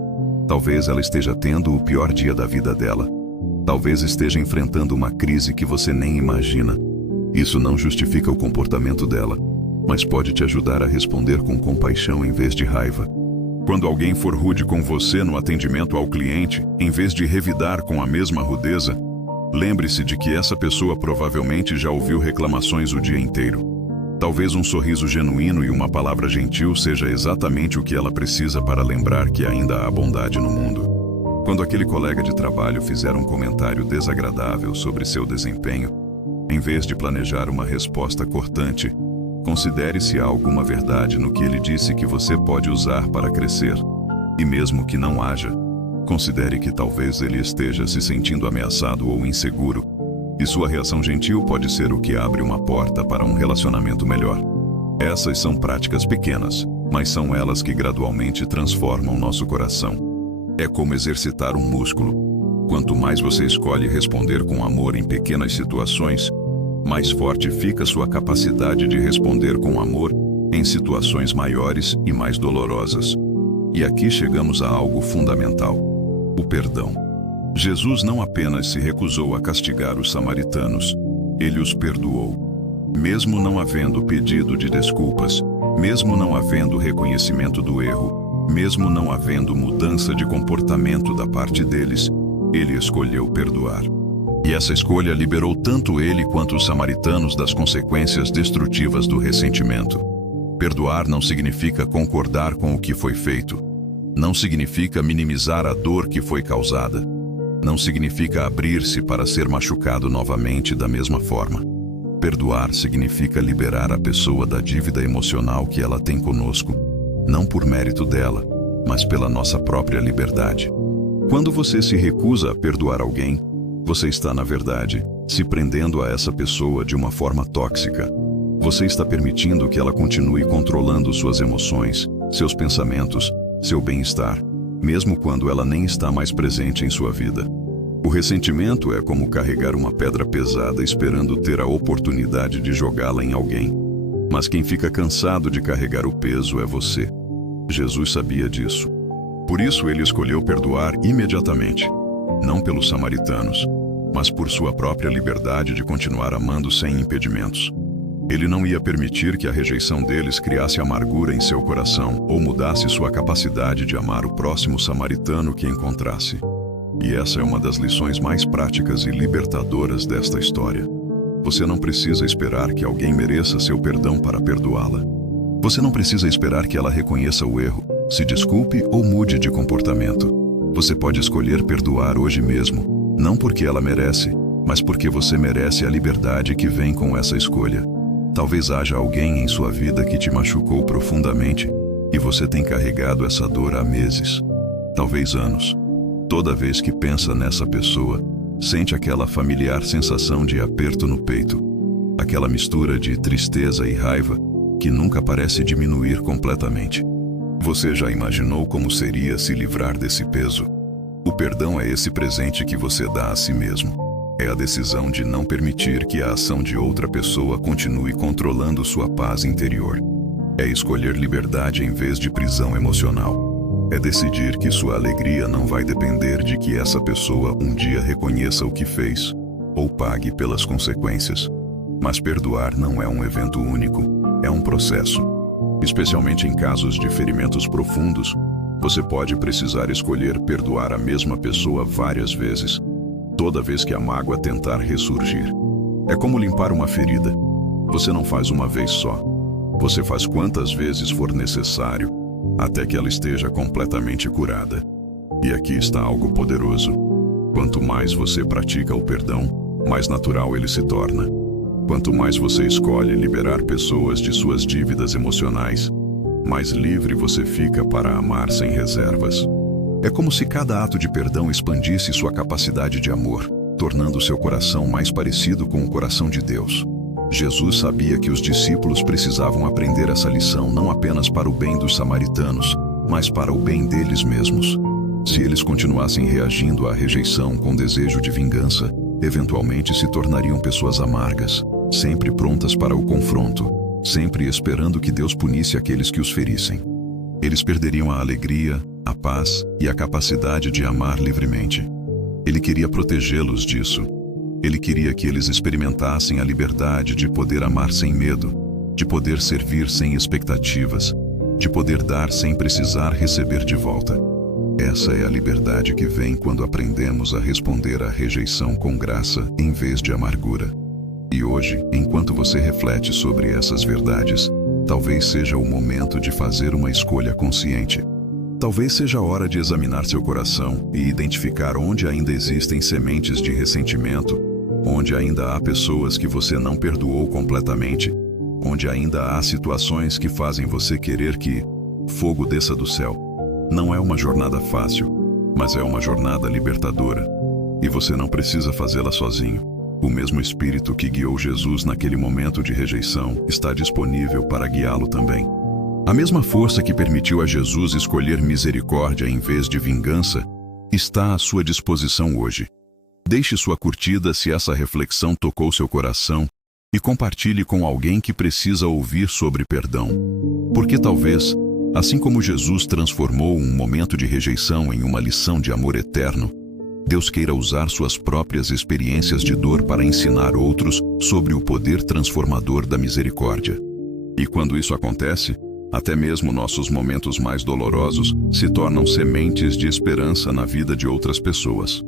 Talvez ela esteja tendo o pior dia da vida dela. Talvez esteja enfrentando uma crise que você nem imagina. Isso não justifica o comportamento dela, mas pode te ajudar a responder com compaixão em vez de raiva. Quando alguém for rude com você no atendimento ao cliente, em vez de revidar com a mesma rudeza, lembre-se de que essa pessoa provavelmente já ouviu reclamações o dia inteiro. Talvez um sorriso genuíno e uma palavra gentil seja exatamente o que ela precisa para lembrar que ainda há bondade no mundo. Quando aquele colega de trabalho fizer um comentário desagradável sobre seu desempenho, em vez de planejar uma resposta cortante, considere se há alguma verdade no que ele disse que você pode usar para crescer. E mesmo que não haja, considere que talvez ele esteja se sentindo ameaçado ou inseguro, e sua reação gentil pode ser o que abre uma porta para um relacionamento melhor. Essas são práticas pequenas, mas são elas que gradualmente transformam nosso coração. É como exercitar um músculo. Quanto mais você escolhe responder com amor em pequenas situações, mais forte fica sua capacidade de responder com amor em situações maiores e mais dolorosas. E aqui chegamos a algo fundamental: o perdão. Jesus não apenas se recusou a castigar os samaritanos, ele os perdoou. Mesmo não havendo pedido de desculpas, mesmo não havendo reconhecimento do erro, mesmo não havendo mudança de comportamento da parte deles, ele escolheu perdoar. E essa escolha liberou tanto ele quanto os samaritanos das consequências destrutivas do ressentimento. Perdoar não significa concordar com o que foi feito. Não significa minimizar a dor que foi causada. Não significa abrir-se para ser machucado novamente da mesma forma. Perdoar significa liberar a pessoa da dívida emocional que ela tem conosco, não por mérito dela, mas pela nossa própria liberdade. Quando você se recusa a perdoar alguém, você está, na verdade, se prendendo a essa pessoa de uma forma tóxica. Você está permitindo que ela continue controlando suas emoções, seus pensamentos, seu bem-estar, mesmo quando ela nem está mais presente em sua vida. O ressentimento é como carregar uma pedra pesada esperando ter a oportunidade de jogá-la em alguém. Mas quem fica cansado de carregar o peso é você. Jesus sabia disso. Por isso ele escolheu perdoar imediatamente. Não pelos samaritanos, mas por sua própria liberdade de continuar amando sem impedimentos. Ele não ia permitir que a rejeição deles criasse amargura em seu coração ou mudasse sua capacidade de amar o próximo samaritano que encontrasse. E essa é uma das lições mais práticas e libertadoras desta história. Você não precisa esperar que alguém mereça seu perdão para perdoá-la. Você não precisa esperar que ela reconheça o erro, se desculpe ou mude de comportamento. Você pode escolher perdoar hoje mesmo, não porque ela merece, mas porque você merece a liberdade que vem com essa escolha. Talvez haja alguém em sua vida que te machucou profundamente e você tem carregado essa dor há meses, talvez anos. Toda vez que pensa nessa pessoa, sente aquela familiar sensação de aperto no peito, aquela mistura de tristeza e raiva que nunca parece diminuir completamente. Você já imaginou como seria se livrar desse peso? O perdão é esse presente que você dá a si mesmo. É a decisão de não permitir que a ação de outra pessoa continue controlando sua paz interior. É escolher liberdade em vez de prisão emocional. É decidir que sua alegria não vai depender de que essa pessoa um dia reconheça o que fez ou pague pelas consequências. Mas perdoar não é um evento único, é um processo. Especialmente em casos de ferimentos profundos, você pode precisar escolher perdoar a mesma pessoa várias vezes, toda vez que a mágoa tentar ressurgir. É como limpar uma ferida. Você não faz uma vez só. Você faz quantas vezes for necessário, até que ela esteja completamente curada. E aqui está algo poderoso. Quanto mais você pratica o perdão, mais natural ele se torna. Quanto mais você escolhe liberar pessoas de suas dívidas emocionais, mais livre você fica para amar sem reservas. É como se cada ato de perdão expandisse sua capacidade de amor, tornando seu coração mais parecido com o coração de Deus. Jesus sabia que os discípulos precisavam aprender essa lição não apenas para o bem dos samaritanos, mas para o bem deles mesmos. Se eles continuassem reagindo à rejeição com desejo de vingança, eventualmente se tornariam pessoas amargas, sempre prontas para o confronto, sempre esperando que Deus punisse aqueles que os ferissem. Eles perderiam a alegria, a paz e a capacidade de amar livremente. Ele queria protegê-los disso. Ele queria que eles experimentassem a liberdade de poder amar sem medo, de poder servir sem expectativas, de poder dar sem precisar receber de volta. Essa é a liberdade que vem quando aprendemos a responder à rejeição com graça em vez de amargura. E hoje, enquanto você reflete sobre essas verdades, talvez seja o momento de fazer uma escolha consciente. Talvez seja a hora de examinar seu coração e identificar onde ainda existem sementes de ressentimento, onde ainda há pessoas que você não perdoou completamente, onde ainda há situações que fazem você querer que fogo desça do céu. Não é uma jornada fácil, mas é uma jornada libertadora. E você não precisa fazê-la sozinho. O mesmo Espírito que guiou Jesus naquele momento de rejeição está disponível para guiá-lo também. A mesma força que permitiu a Jesus escolher misericórdia em vez de vingança está à sua disposição hoje. Deixe sua curtida se essa reflexão tocou seu coração e compartilhe com alguém que precisa ouvir sobre perdão. Porque talvez, assim como Jesus transformou um momento de rejeição em uma lição de amor eterno, Deus queira usar suas próprias experiências de dor para ensinar outros sobre o poder transformador da misericórdia. E quando isso acontece, até mesmo nossos momentos mais dolorosos se tornam sementes de esperança na vida de outras pessoas.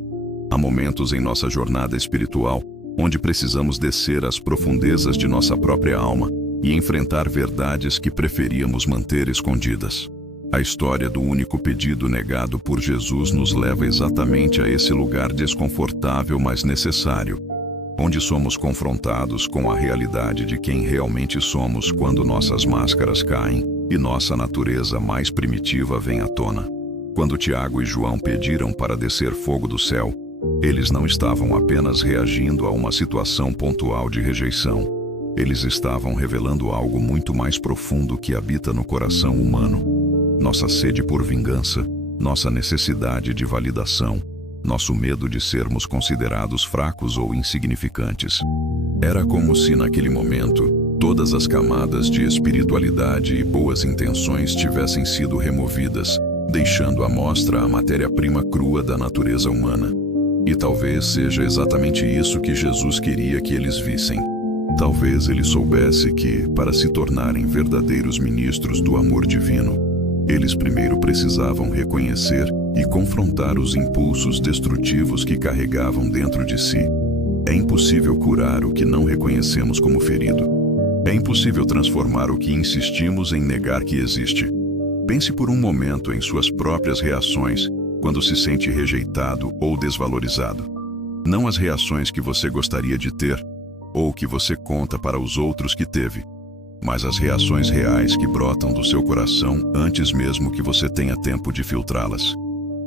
Há momentos em nossa jornada espiritual onde precisamos descer às profundezas de nossa própria alma e enfrentar verdades que preferíamos manter escondidas. A história do único pedido negado por Jesus nos leva exatamente a esse lugar desconfortável, mas necessário, onde somos confrontados com a realidade de quem realmente somos quando nossas máscaras caem e nossa natureza mais primitiva vem à tona. Quando Tiago e João pediram para descer fogo do céu, eles não estavam apenas reagindo a uma situação pontual de rejeição. Eles estavam revelando algo muito mais profundo que habita no coração humano. Nossa sede por vingança, nossa necessidade de validação, nosso medo de sermos considerados fracos ou insignificantes. Era como se naquele momento, todas as camadas de espiritualidade e boas intenções tivessem sido removidas, deixando à mostra a matéria-prima crua da natureza humana. E talvez seja exatamente isso que Jesus queria que eles vissem. Talvez ele soubesse que, para se tornarem verdadeiros ministros do amor divino, eles primeiro precisavam reconhecer e confrontar os impulsos destrutivos que carregavam dentro de si. É impossível curar o que não reconhecemos como ferido. É impossível transformar o que insistimos em negar que existe. Pense por um momento em suas próprias reações quando se sente rejeitado ou desvalorizado. Não as reações que você gostaria de ter ou que você conta para os outros que teve, mas as reações reais que brotam do seu coração antes mesmo que você tenha tempo de filtrá-las.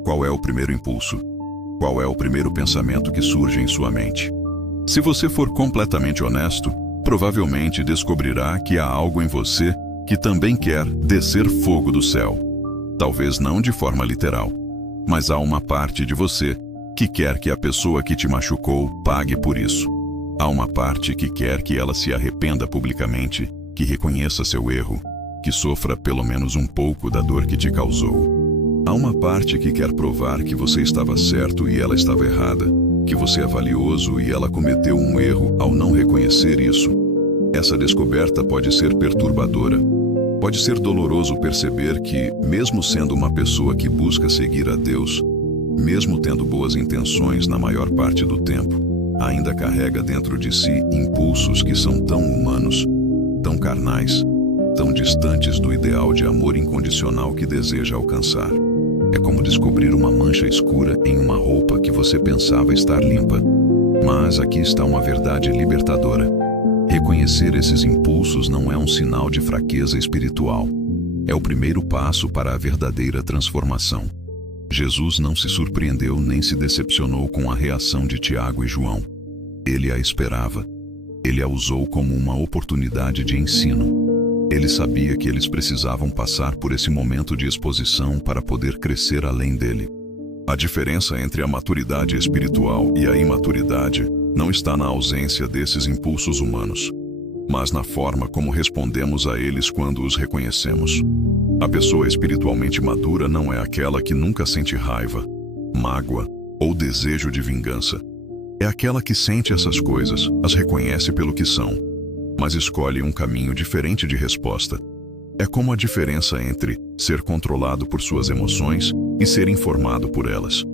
Qual é o primeiro impulso? Qual é o primeiro pensamento que surge em sua mente? Se você for completamente honesto, provavelmente descobrirá que há algo em você que também quer descer fogo do céu. Talvez não de forma literal, mas há uma parte de você que quer que a pessoa que te machucou pague por isso. Há uma parte que quer que ela se arrependa publicamente, que reconheça seu erro, que sofra pelo menos um pouco da dor que te causou. Há uma parte que quer provar que você estava certo e ela estava errada, que você é valioso e ela cometeu um erro ao não reconhecer isso. Essa descoberta pode ser perturbadora. Pode ser doloroso perceber que, mesmo sendo uma pessoa que busca seguir a Deus, mesmo tendo boas intenções na maior parte do tempo, ainda carrega dentro de si impulsos que são tão humanos, tão carnais, tão distantes do ideal de amor incondicional que deseja alcançar. É como descobrir uma mancha escura em uma roupa que você pensava estar limpa. Mas aqui está uma verdade libertadora. Reconhecer esses impulsos não é um sinal de fraqueza espiritual. É o primeiro passo para a verdadeira transformação. Jesus não se surpreendeu nem se decepcionou com a reação de Tiago e João. Ele a esperava. Ele a usou como uma oportunidade de ensino. Ele sabia que eles precisavam passar por esse momento de exposição para poder crescer além dele. A diferença entre a maturidade espiritual e a imaturidade não está na ausência desses impulsos humanos, mas na forma como respondemos a eles quando os reconhecemos. A pessoa espiritualmente madura não é aquela que nunca sente raiva, mágoa ou desejo de vingança. É aquela que sente essas coisas, as reconhece pelo que são, mas escolhe um caminho diferente de resposta. É como a diferença entre ser controlado por suas emoções e ser informado por elas.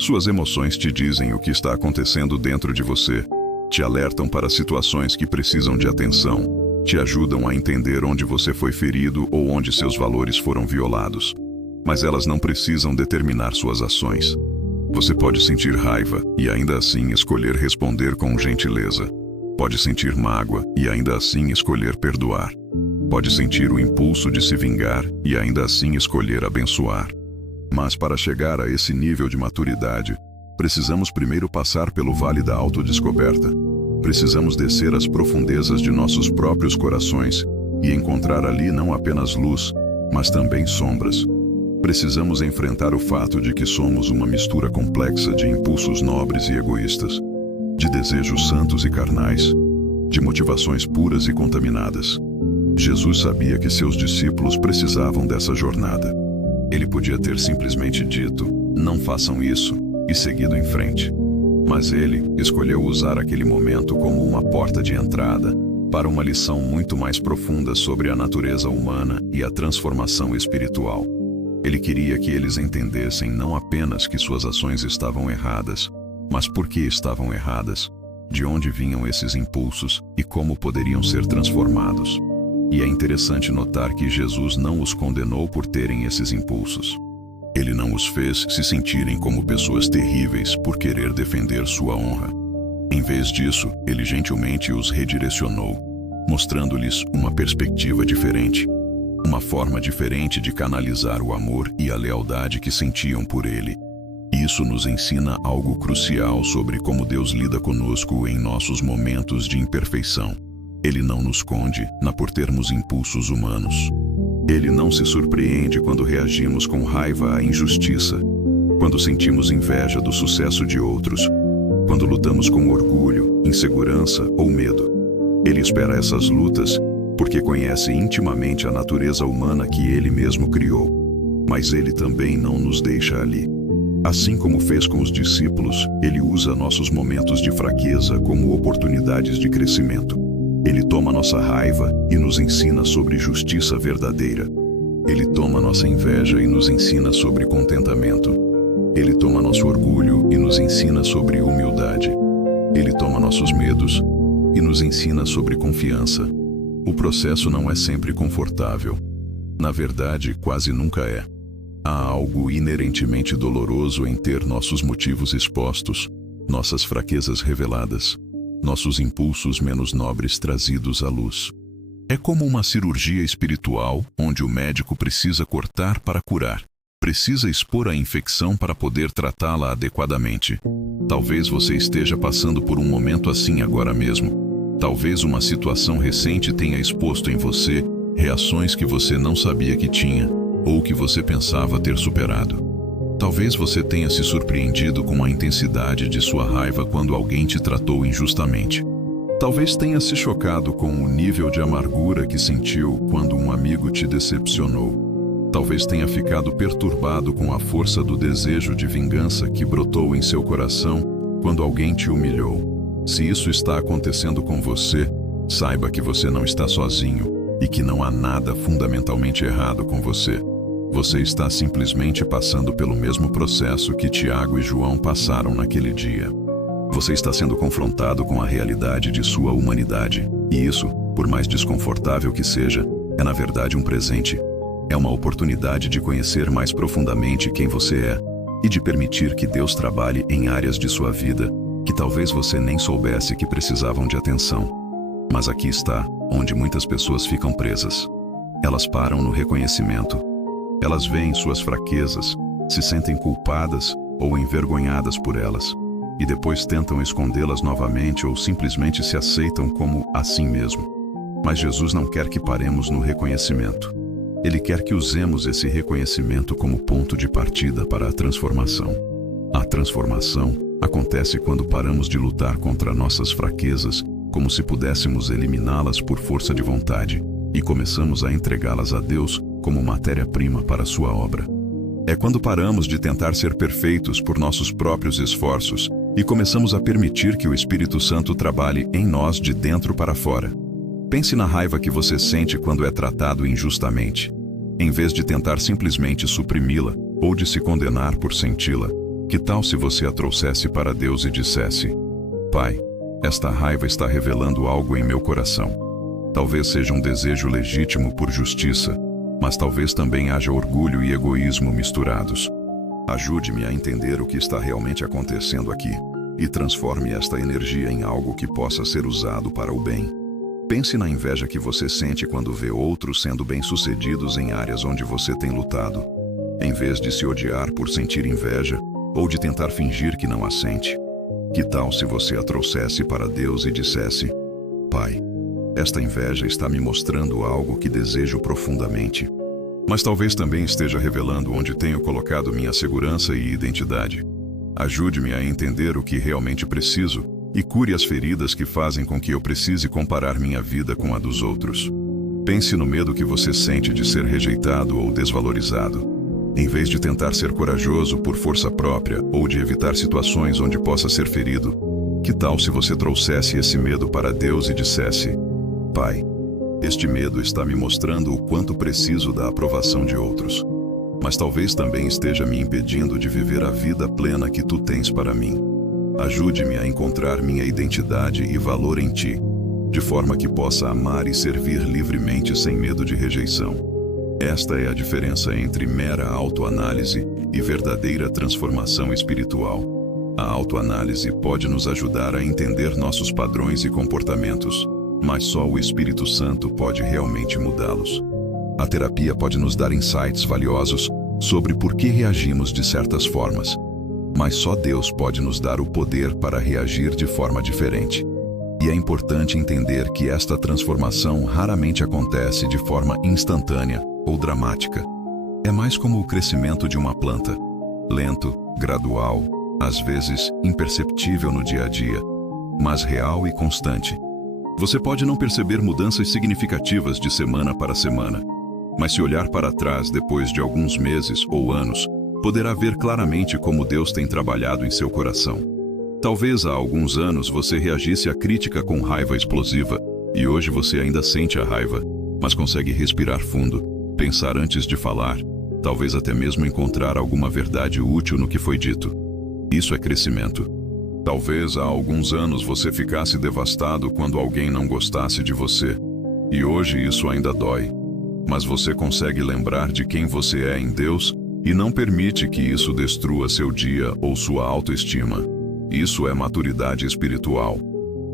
Suas emoções te dizem o que está acontecendo dentro de você, te alertam para situações que precisam de atenção, te ajudam a entender onde você foi ferido ou onde seus valores foram violados. Mas elas não precisam determinar suas ações. Você pode sentir raiva e ainda assim escolher responder com gentileza. Pode sentir mágoa e ainda assim escolher perdoar. Pode sentir o impulso de se vingar e ainda assim escolher abençoar. Mas para chegar a esse nível de maturidade, precisamos primeiro passar pelo vale da autodescoberta. Precisamos descer às profundezas de nossos próprios corações e encontrar ali não apenas luz, mas também sombras. Precisamos enfrentar o fato de que somos uma mistura complexa de impulsos nobres e egoístas, de desejos santos e carnais, de motivações puras e contaminadas. Jesus sabia que seus discípulos precisavam dessa jornada. Ele podia ter simplesmente dito, não façam isso, e seguido em frente. Mas ele escolheu usar aquele momento como uma porta de entrada para uma lição muito mais profunda sobre a natureza humana e a transformação espiritual. Ele queria que eles entendessem não apenas que suas ações estavam erradas, mas por que estavam erradas, de onde vinham esses impulsos e como poderiam ser transformados. E é interessante notar que Jesus não os condenou por terem esses impulsos. Ele não os fez se sentirem como pessoas terríveis por querer defender sua honra. Em vez disso, ele gentilmente os redirecionou, mostrando-lhes uma perspectiva diferente, uma forma diferente de canalizar o amor e a lealdade que sentiam por ele. Isso nos ensina algo crucial sobre como Deus lida conosco em nossos momentos de imperfeição. Ele não nos condena por termos impulsos humanos. Ele não se surpreende quando reagimos com raiva à injustiça, quando sentimos inveja do sucesso de outros, quando lutamos com orgulho, insegurança ou medo. Ele espera essas lutas porque conhece intimamente a natureza humana que ele mesmo criou. Mas ele também não nos deixa ali. Assim como fez com os discípulos, ele usa nossos momentos de fraqueza como oportunidades de crescimento. Ele toma nossa raiva e nos ensina sobre justiça verdadeira. Ele toma nossa inveja e nos ensina sobre contentamento. Ele toma nosso orgulho e nos ensina sobre humildade. Ele toma nossos medos e nos ensina sobre confiança. O processo não é sempre confortável. Na verdade, quase nunca é. Há algo inerentemente doloroso em ter nossos motivos expostos, nossas fraquezas reveladas, nossos impulsos menos nobres trazidos à luz. É como uma cirurgia espiritual, onde o médico precisa cortar para curar. Precisa expor a infecção para poder tratá-la adequadamente. Talvez você esteja passando por um momento assim agora mesmo. Talvez uma situação recente tenha exposto em você reações que você não sabia que tinha, ou que você pensava ter superado. Talvez você tenha se surpreendido com a intensidade de sua raiva quando alguém te tratou injustamente. Talvez tenha se chocado com o nível de amargura que sentiu quando um amigo te decepcionou. Talvez tenha ficado perturbado com a força do desejo de vingança que brotou em seu coração quando alguém te humilhou. Se isso está acontecendo com você, saiba que você não está sozinho e que não há nada fundamentalmente errado com você. Você está simplesmente passando pelo mesmo processo que Tiago e João passaram naquele dia. Você está sendo confrontado com a realidade de sua humanidade, e isso, por mais desconfortável que seja, é na verdade um presente. É uma oportunidade de conhecer mais profundamente quem você é e de permitir que Deus trabalhe em áreas de sua vida que talvez você nem soubesse que precisavam de atenção. Mas aqui está, onde muitas pessoas ficam presas. Elas param no reconhecimento. Elas veem suas fraquezas, se sentem culpadas ou envergonhadas por elas, e depois tentam escondê-las novamente ou simplesmente se aceitam como assim mesmo. Mas Jesus não quer que paremos no reconhecimento. Ele quer que usemos esse reconhecimento como ponto de partida para a transformação. A transformação acontece quando paramos de lutar contra nossas fraquezas, como se pudéssemos eliminá-las por força de vontade, e começamos a entregá-las a Deus como matéria-prima para sua obra. É quando paramos de tentar ser perfeitos por nossos próprios esforços e começamos a permitir que o Espírito Santo trabalhe em nós de dentro para fora. Pense na raiva que você sente quando é tratado injustamente. Em vez de tentar simplesmente suprimi-la ou de se condenar por senti-la, que tal se você a trouxesse para Deus e dissesse: Pai, esta raiva está revelando algo em meu coração. Talvez seja um desejo legítimo por justiça, mas talvez também haja orgulho e egoísmo misturados. Ajude-me a entender o que está realmente acontecendo aqui e transforme esta energia em algo que possa ser usado para o bem. Pense na inveja que você sente quando vê outros sendo bem-sucedidos em áreas onde você tem lutado. Em vez de se odiar por sentir inveja ou de tentar fingir que não a sente, que tal se você a trouxesse para Deus e dissesse: Pai, esta inveja está me mostrando algo que desejo profundamente, mas talvez também esteja revelando onde tenho colocado minha segurança e identidade. Ajude-me a entender o que realmente preciso e cure as feridas que fazem com que eu precise comparar minha vida com a dos outros. Pense no medo que você sente de ser rejeitado ou desvalorizado. Em vez de tentar ser corajoso por força própria ou de evitar situações onde possa ser ferido, que tal se você trouxesse esse medo para Deus e dissesse: Pai, este medo está me mostrando o quanto preciso da aprovação de outros, mas talvez também esteja me impedindo de viver a vida plena que tu tens para mim. Ajude-me a encontrar minha identidade e valor em ti, de forma que possa amar e servir livremente sem medo de rejeição. Esta é a diferença entre mera autoanálise e verdadeira transformação espiritual. A autoanálise pode nos ajudar a entender nossos padrões e comportamentos, mas só o Espírito Santo pode realmente mudá-los. A terapia pode nos dar insights valiosos sobre por que reagimos de certas formas, mas só Deus pode nos dar o poder para reagir de forma diferente. E é importante entender que esta transformação raramente acontece de forma instantânea ou dramática. É mais como o crescimento de uma planta, lento, gradual, às vezes imperceptível no dia a dia, mas real e constante. Você pode não perceber mudanças significativas de semana para semana, mas se olhar para trás depois de alguns meses ou anos, poderá ver claramente como Deus tem trabalhado em seu coração. Talvez há alguns anos você reagisse à crítica com raiva explosiva, e hoje você ainda sente a raiva, mas consegue respirar fundo, pensar antes de falar, talvez até mesmo encontrar alguma verdade útil no que foi dito. Isso é crescimento. Talvez há alguns anos você ficasse devastado quando alguém não gostasse de você, e hoje isso ainda dói. Mas você consegue lembrar de quem você é em Deus e não permite que isso destrua seu dia ou sua autoestima. Isso é maturidade espiritual.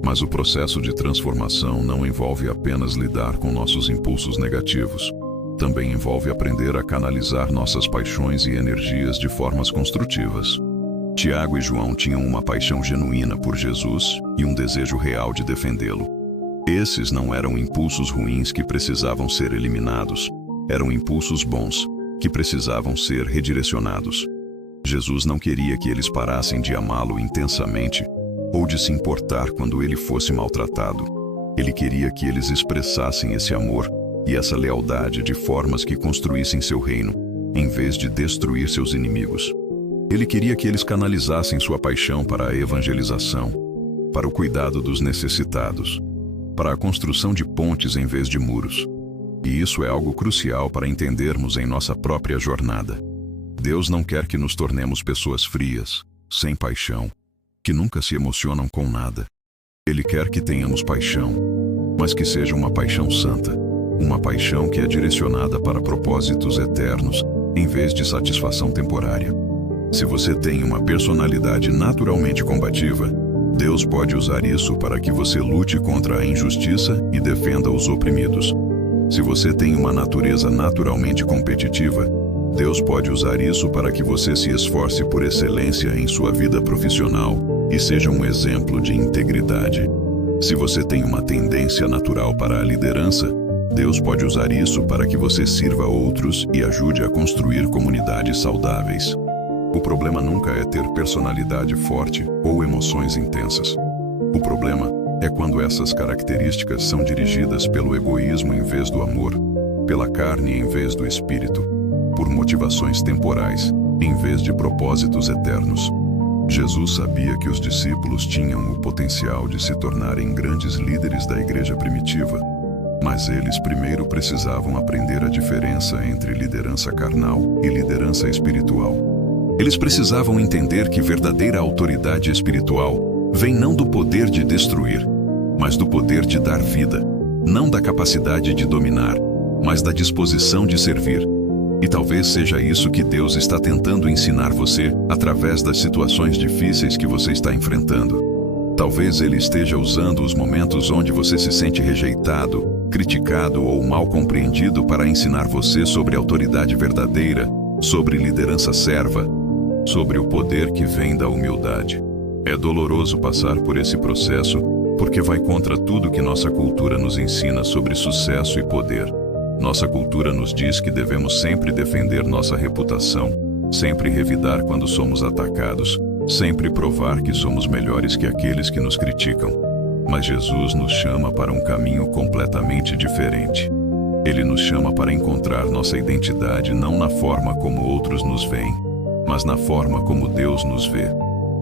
Mas o processo de transformação não envolve apenas lidar com nossos impulsos negativos. Também envolve aprender a canalizar nossas paixões e energias de formas construtivas. Tiago e João tinham uma paixão genuína por Jesus e um desejo real de defendê-lo. Esses não eram impulsos ruins que precisavam ser eliminados, eram impulsos bons, que precisavam ser redirecionados. Jesus não queria que eles parassem de amá-lo intensamente ou de se importar quando ele fosse maltratado. Ele queria que eles expressassem esse amor e essa lealdade de formas que construíssem seu reino, em vez de destruir seus inimigos. Ele queria que eles canalizassem sua paixão para a evangelização, para o cuidado dos necessitados, para a construção de pontes em vez de muros. E isso é algo crucial para entendermos em nossa própria jornada. Deus não quer que nos tornemos pessoas frias, sem paixão, que nunca se emocionam com nada. Ele quer que tenhamos paixão, mas que seja uma paixão santa, uma paixão que é direcionada para propósitos eternos, em vez de satisfação temporária. Se você tem uma personalidade naturalmente combativa, Deus pode usar isso para que você lute contra a injustiça e defenda os oprimidos. Se você tem uma natureza naturalmente competitiva, Deus pode usar isso para que você se esforce por excelência em sua vida profissional e seja um exemplo de integridade. Se você tem uma tendência natural para a liderança, Deus pode usar isso para que você sirva outros e ajude a construir comunidades saudáveis. O problema nunca é ter personalidade forte ou emoções intensas. O problema é quando essas características são dirigidas pelo egoísmo em vez do amor, pela carne em vez do espírito, por motivações temporais em vez de propósitos eternos. Jesus sabia que os discípulos tinham o potencial de se tornarem grandes líderes da igreja primitiva, mas eles primeiro precisavam aprender a diferença entre liderança carnal e liderança espiritual. Eles precisavam entender que verdadeira autoridade espiritual vem não do poder de destruir, mas do poder de dar vida, não da capacidade de dominar, mas da disposição de servir. E talvez seja isso que Deus está tentando ensinar você através das situações difíceis que você está enfrentando. Talvez Ele esteja usando os momentos onde você se sente rejeitado, criticado ou mal compreendido para ensinar você sobre autoridade verdadeira, sobre liderança serva, sobre o poder que vem da humildade. É doloroso passar por esse processo porque vai contra tudo que nossa cultura nos ensina sobre sucesso e poder. Nossa cultura nos diz que devemos sempre defender nossa reputação, sempre revidar quando somos atacados, sempre provar que somos melhores que aqueles que nos criticam. Mas Jesus nos chama para um caminho completamente diferente. Ele nos chama para encontrar nossa identidade não na forma como outros nos veem, mas na forma como Deus nos vê.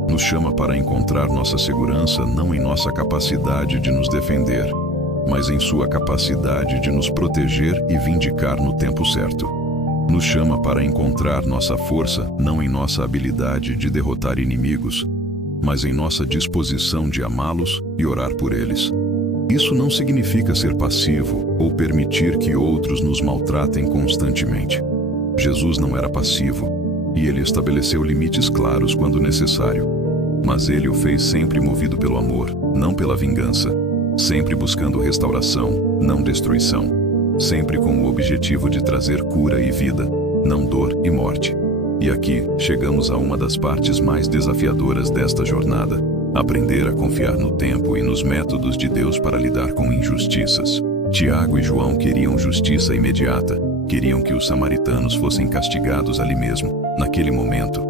Nos chama para encontrar nossa segurança não em nossa capacidade de nos defender, mas em sua capacidade de nos proteger e vindicar no tempo certo. Nos chama para encontrar nossa força não em nossa habilidade de derrotar inimigos, mas em nossa disposição de amá-los e orar por eles. Isso não significa ser passivo ou permitir que outros nos maltratem constantemente. Jesus não era passivo, e ele estabeleceu limites claros quando necessário. Mas ele o fez sempre movido pelo amor, não pela vingança, sempre buscando restauração, não destruição, sempre com o objetivo de trazer cura e vida, não dor e morte. E aqui chegamos a uma das partes mais desafiadoras desta jornada: aprender a confiar no tempo e nos métodos de Deus para lidar com injustiças. Tiago e João queriam justiça imediata, queriam que os samaritanos fossem castigados ali mesmo, naquele momento.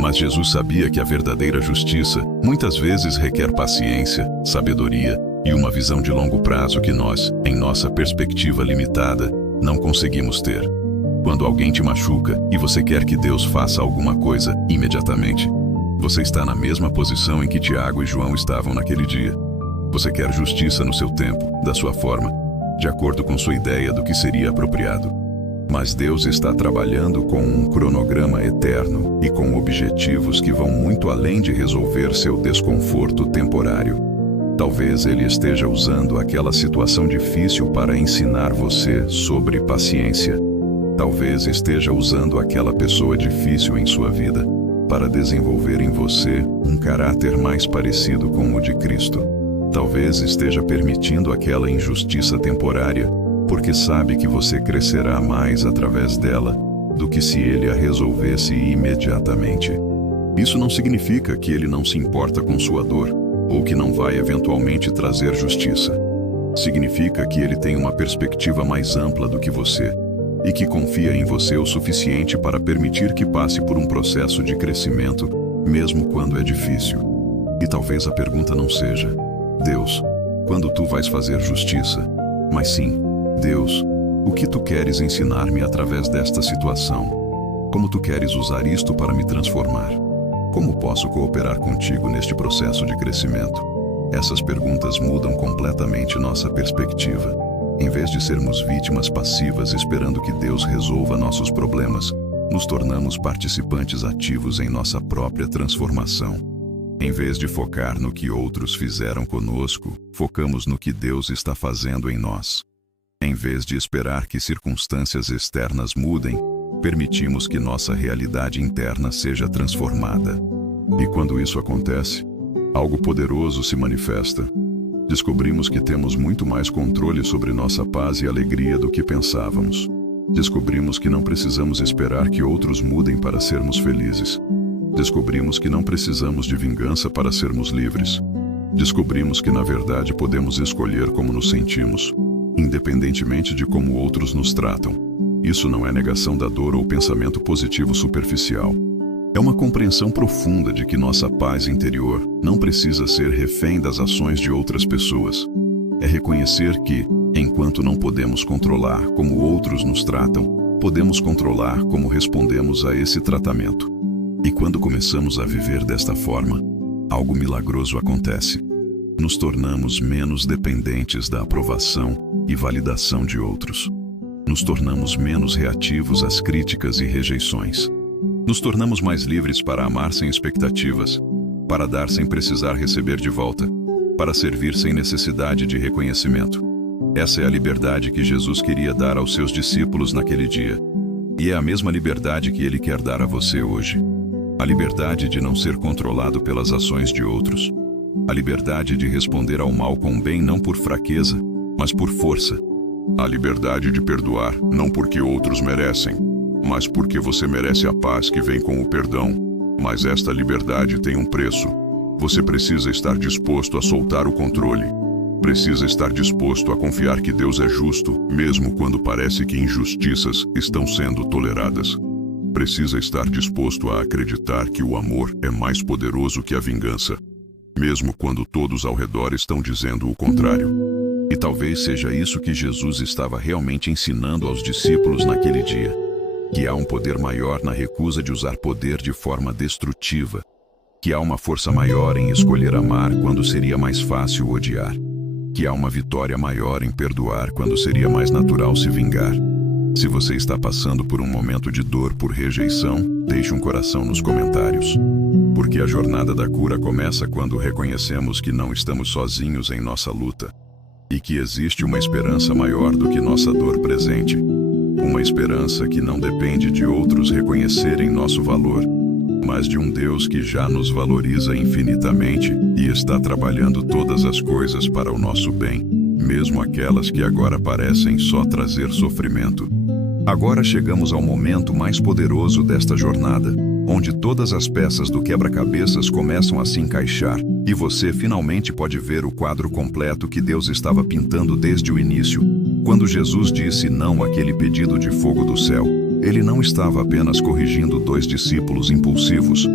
Mas Jesus sabia que a verdadeira justiça muitas vezes requer paciência, sabedoria e uma visão de longo prazo que nós, em nossa perspectiva limitada, não conseguimos ter. Quando alguém te machuca e você quer que Deus faça alguma coisa imediatamente, você está na mesma posição em que Tiago e João estavam naquele dia. Você quer justiça no seu tempo, da sua forma, de acordo com sua ideia do que seria apropriado. Mas Deus está trabalhando com um cronograma eterno e com objetivos que vão muito além de resolver seu desconforto temporário. Talvez Ele esteja usando aquela situação difícil para ensinar você sobre paciência. Talvez esteja usando aquela pessoa difícil em sua vida para desenvolver em você um caráter mais parecido com o de Cristo. Talvez esteja permitindo aquela injustiça temporária porque sabe que você crescerá mais através dela do que se Ele a resolvesse imediatamente. Isso não significa que Ele não se importa com sua dor ou que não vai eventualmente trazer justiça. Significa que Ele tem uma perspectiva mais ampla do que você e que confia em você o suficiente para permitir que passe por um processo de crescimento, mesmo quando é difícil. E talvez a pergunta não seja: Deus, quando tu vais fazer justiça? Mas sim: Deus, o que tu queres ensinar-me através desta situação? Como tu queres usar isto para me transformar? Como posso cooperar contigo neste processo de crescimento? Essas perguntas mudam completamente nossa perspectiva. Em vez de sermos vítimas passivas esperando que Deus resolva nossos problemas, nos tornamos participantes ativos em nossa própria transformação. Em vez de focar no que outros fizeram conosco, focamos no que Deus está fazendo em nós. Em vez de esperar que circunstâncias externas mudem, permitimos que nossa realidade interna seja transformada. E quando isso acontece, algo poderoso se manifesta. Descobrimos que temos muito mais controle sobre nossa paz e alegria do que pensávamos. Descobrimos que não precisamos esperar que outros mudem para sermos felizes. Descobrimos que não precisamos de vingança para sermos livres. Descobrimos que, na verdade, podemos escolher como nos sentimos, independentemente de como outros nos tratam. Isso não é negação da dor ou pensamento positivo superficial. É uma compreensão profunda de que nossa paz interior não precisa ser refém das ações de outras pessoas. É reconhecer que, enquanto não podemos controlar como outros nos tratam, podemos controlar como respondemos a esse tratamento. E quando começamos a viver desta forma, algo milagroso acontece. Nos tornamos menos dependentes da aprovação e validação de outros. Nos tornamos menos reativos às críticas e rejeições. Nos tornamos mais livres para amar sem expectativas, para dar sem precisar receber de volta, para servir sem necessidade de reconhecimento. Essa é a liberdade que Jesus queria dar aos seus discípulos naquele dia. E é a mesma liberdade que Ele quer dar a você hoje. A liberdade de não ser controlado pelas ações de outros. A liberdade de responder ao mal com bem não por fraqueza, mas por força. A liberdade de perdoar não porque outros merecem, mas porque você merece a paz que vem com o perdão. Mas esta liberdade tem um preço. Você precisa estar disposto a soltar o controle. Precisa estar disposto a confiar que Deus é justo, mesmo quando parece que injustiças estão sendo toleradas. Precisa estar disposto a acreditar que o amor é mais poderoso que a vingança, mesmo quando todos ao redor estão dizendo o contrário. E talvez seja isso que Jesus estava realmente ensinando aos discípulos naquele dia. Que há um poder maior na recusa de usar poder de forma destrutiva. Que há uma força maior em escolher amar quando seria mais fácil odiar. Que há uma vitória maior em perdoar quando seria mais natural se vingar. Se você está passando por um momento de dor por rejeição, deixe um coração nos comentários. Porque a jornada da cura começa quando reconhecemos que não estamos sozinhos em nossa luta. E que existe uma esperança maior do que nossa dor presente. Uma esperança que não depende de outros reconhecerem nosso valor, mas de um Deus que já nos valoriza infinitamente e está trabalhando todas as coisas para o nosso bem, mesmo aquelas que agora parecem só trazer sofrimento. Agora chegamos ao momento mais poderoso desta jornada, onde todas as peças do quebra-cabeças começam a se encaixar e você finalmente pode ver o quadro completo que Deus estava pintando desde o início. Quando Jesus disse não àquele pedido de fogo do céu, Ele não estava apenas corrigindo 2 discípulos impulsivos.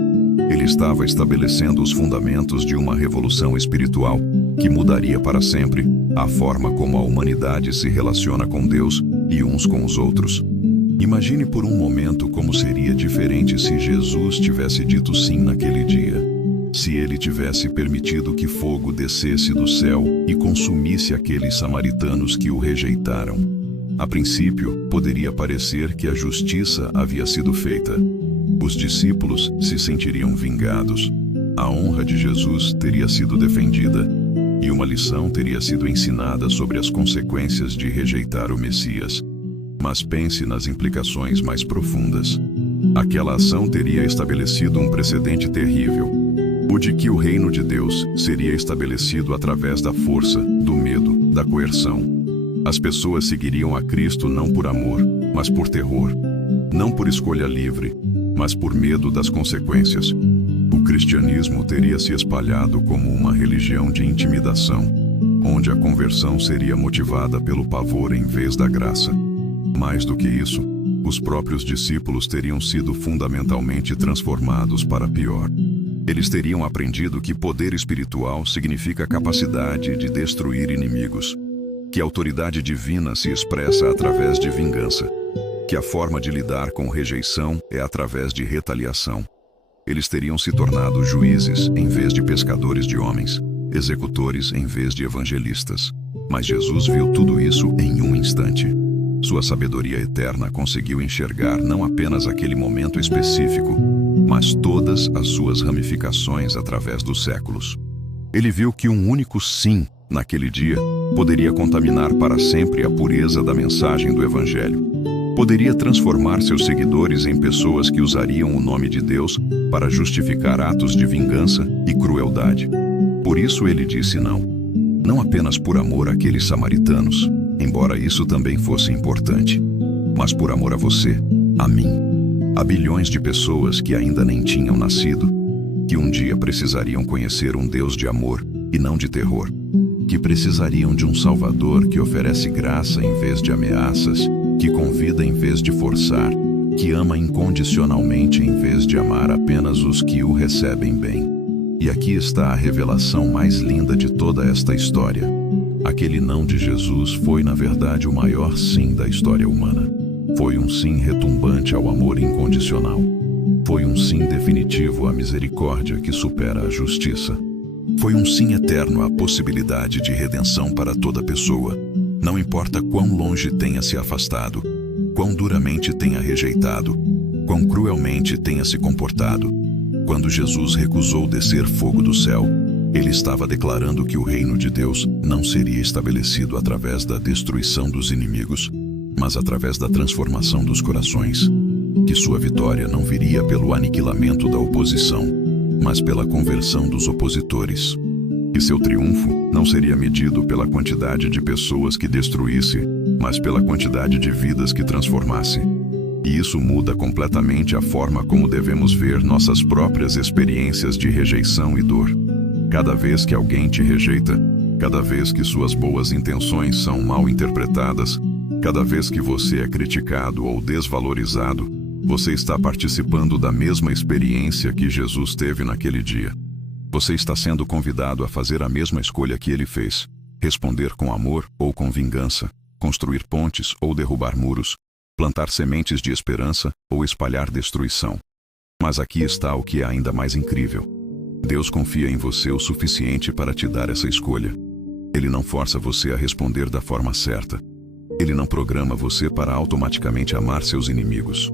Ele estava estabelecendo os fundamentos de uma revolução espiritual que mudaria para sempre a forma como a humanidade se relaciona com Deus e uns com os outros. Imagine por um momento como seria diferente se Jesus tivesse dito sim naquele dia. Se Ele tivesse permitido que fogo descesse do céu e consumisse aqueles samaritanos que o rejeitaram. A princípio, poderia parecer que a justiça havia sido feita. Os discípulos se sentiriam vingados. A honra de Jesus teria sido defendida. E uma lição teria sido ensinada sobre as consequências de rejeitar o Messias. Mas pense nas implicações mais profundas. Aquela ação teria estabelecido um precedente terrível. O de que o reino de Deus seria estabelecido através da força, do medo, da coerção. As pessoas seguiriam a Cristo não por amor, mas por terror. Não por escolha livre, mas por medo das consequências. O cristianismo teria se espalhado como uma religião de intimidação, onde a conversão seria motivada pelo pavor em vez da graça. Mais do que isso, os próprios discípulos teriam sido fundamentalmente transformados para pior. Eles teriam aprendido que poder espiritual significa capacidade de destruir inimigos, que a autoridade divina se expressa através de vingança, que a forma de lidar com rejeição é através de retaliação. Eles teriam se tornado juízes em vez de pescadores de homens, executores em vez de evangelistas. Mas Jesus viu tudo isso em um instante. Sua sabedoria eterna conseguiu enxergar não apenas aquele momento específico, mas todas as suas ramificações através dos séculos. Ele viu que um único sim, naquele dia, poderia contaminar para sempre a pureza da mensagem do Evangelho. Poderia transformar seus seguidores em pessoas que usariam o nome de Deus para justificar atos de vingança e crueldade. Por isso ele disse não. Não apenas por amor àqueles samaritanos, embora isso também fosse importante, mas por amor a você, a mim, a bilhões de pessoas que ainda nem tinham nascido, que um dia precisariam conhecer um Deus de amor e não de terror, que precisariam de um Salvador que oferece graça em vez de ameaças, que convida em vez de forçar, que ama incondicionalmente em vez de amar apenas os que o recebem bem. E aqui está a revelação mais linda de toda esta história. Aquele não de Jesus foi, na verdade, o maior sim da história humana. Foi um sim retumbante ao amor incondicional. Foi um sim definitivo à misericórdia que supera a justiça. Foi um sim eterno à possibilidade de redenção para toda pessoa. Não importa quão longe tenha se afastado, quão duramente tenha rejeitado, quão cruelmente tenha se comportado. Quando Jesus recusou descer fogo do céu, ele estava declarando que o reino de Deus não seria estabelecido através da destruição dos inimigos, mas através da transformação dos corações. Que sua vitória não viria pelo aniquilamento da oposição, mas pela conversão dos opositores. Que seu triunfo não seria medido pela quantidade de pessoas que destruísse, mas pela quantidade de vidas que transformasse. E isso muda completamente a forma como devemos ver nossas próprias experiências de rejeição e dor. Cada vez que alguém te rejeita, cada vez que suas boas intenções são mal interpretadas, cada vez que você é criticado ou desvalorizado, você está participando da mesma experiência que Jesus teve naquele dia. Você está sendo convidado a fazer a mesma escolha que ele fez: responder com amor ou com vingança, construir pontes ou derrubar muros, plantar sementes de esperança ou espalhar destruição. Mas aqui está o que é ainda mais incrível. Deus confia em você o suficiente para te dar essa escolha. Ele não força você a responder da forma certa. Ele não programa você para automaticamente amar seus inimigos.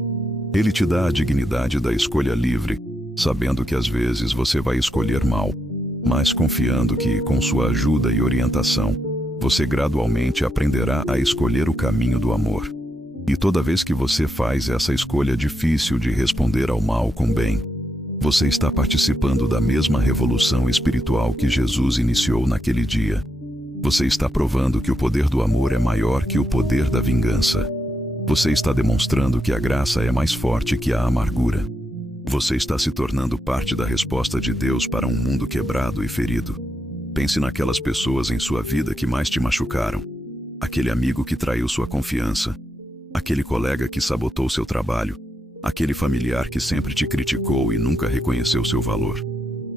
Ele te dá a dignidade da escolha livre, sabendo que às vezes você vai escolher mal, mas confiando que, com sua ajuda e orientação, você gradualmente aprenderá a escolher o caminho do amor. E toda vez que você faz essa escolha difícil de responder ao mal com bem, você está participando da mesma revolução espiritual que Jesus iniciou naquele dia. Você está provando que o poder do amor é maior que o poder da vingança. Você está demonstrando que a graça é mais forte que a amargura. Você está se tornando parte da resposta de Deus para um mundo quebrado e ferido. Pense naquelas pessoas em sua vida que mais te machucaram. Aquele amigo que traiu sua confiança. Aquele colega que sabotou seu trabalho. Aquele familiar que sempre te criticou e nunca reconheceu seu valor.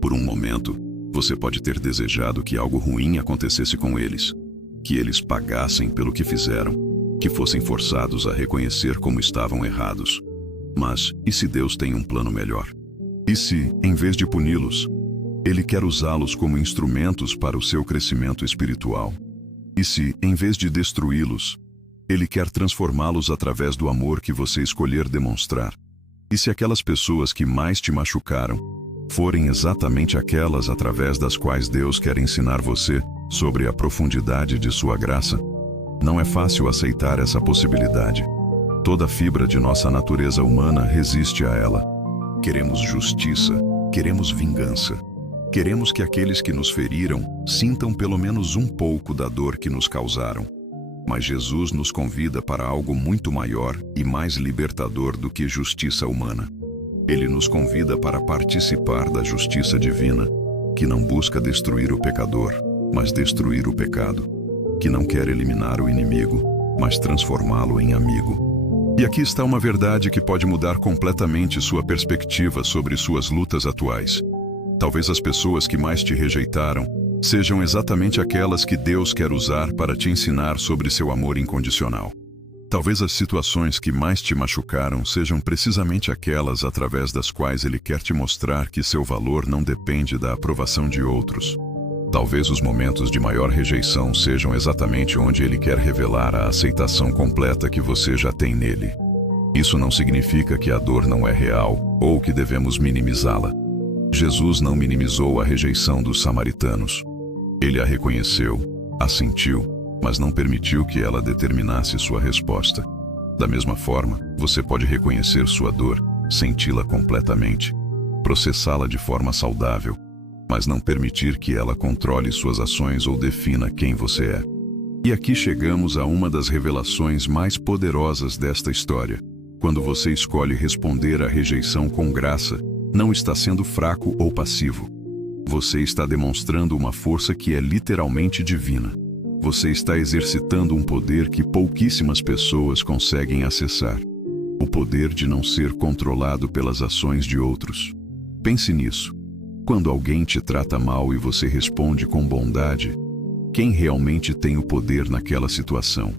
Por um momento, você pode ter desejado que algo ruim acontecesse com eles. Que eles pagassem pelo que fizeram. Que fossem forçados a reconhecer como estavam errados. Mas, e se Deus tem um plano melhor? E se, em vez de puni-los, Ele quer usá-los como instrumentos para o seu crescimento espiritual? E se, em vez de destruí-los, Ele quer transformá-los através do amor que você escolher demonstrar? E se aquelas pessoas que mais te machucaram forem exatamente aquelas através das quais Deus quer ensinar você sobre a profundidade de sua graça? Não é fácil aceitar essa possibilidade. Toda fibra de nossa natureza humana resiste a ela. Queremos justiça, queremos vingança. Queremos que aqueles que nos feriram sintam pelo menos um pouco da dor que nos causaram. Mas Jesus nos convida para algo muito maior e mais libertador do que justiça humana. Ele nos convida para participar da justiça divina, que não busca destruir o pecador, mas destruir o pecado. Que não quer eliminar o inimigo, mas transformá-lo em amigo. E aqui está uma verdade que pode mudar completamente sua perspectiva sobre suas lutas atuais. Talvez as pessoas que mais te rejeitaram sejam exatamente aquelas que Deus quer usar para te ensinar sobre seu amor incondicional. Talvez as situações que mais te machucaram sejam precisamente aquelas através das quais Ele quer te mostrar que seu valor não depende da aprovação de outros. Talvez os momentos de maior rejeição sejam exatamente onde Ele quer revelar a aceitação completa que você já tem nele. Isso não significa que a dor não é real ou que devemos minimizá-la. Jesus não minimizou a rejeição dos samaritanos. Ele a reconheceu, a sentiu, mas não permitiu que ela determinasse sua resposta. Da mesma forma, você pode reconhecer sua dor, senti-la completamente, processá-la de forma saudável, mas não permitir que ela controle suas ações ou defina quem você é. E aqui chegamos a uma das revelações mais poderosas desta história. Quando você escolhe responder à rejeição com graça, não está sendo fraco ou passivo. Você está demonstrando uma força que é literalmente divina. Você está exercitando um poder que pouquíssimas pessoas conseguem acessar. O poder de não ser controlado pelas ações de outros. Pense nisso. Quando alguém te trata mal e você responde com bondade, quem realmente tem o poder naquela situação?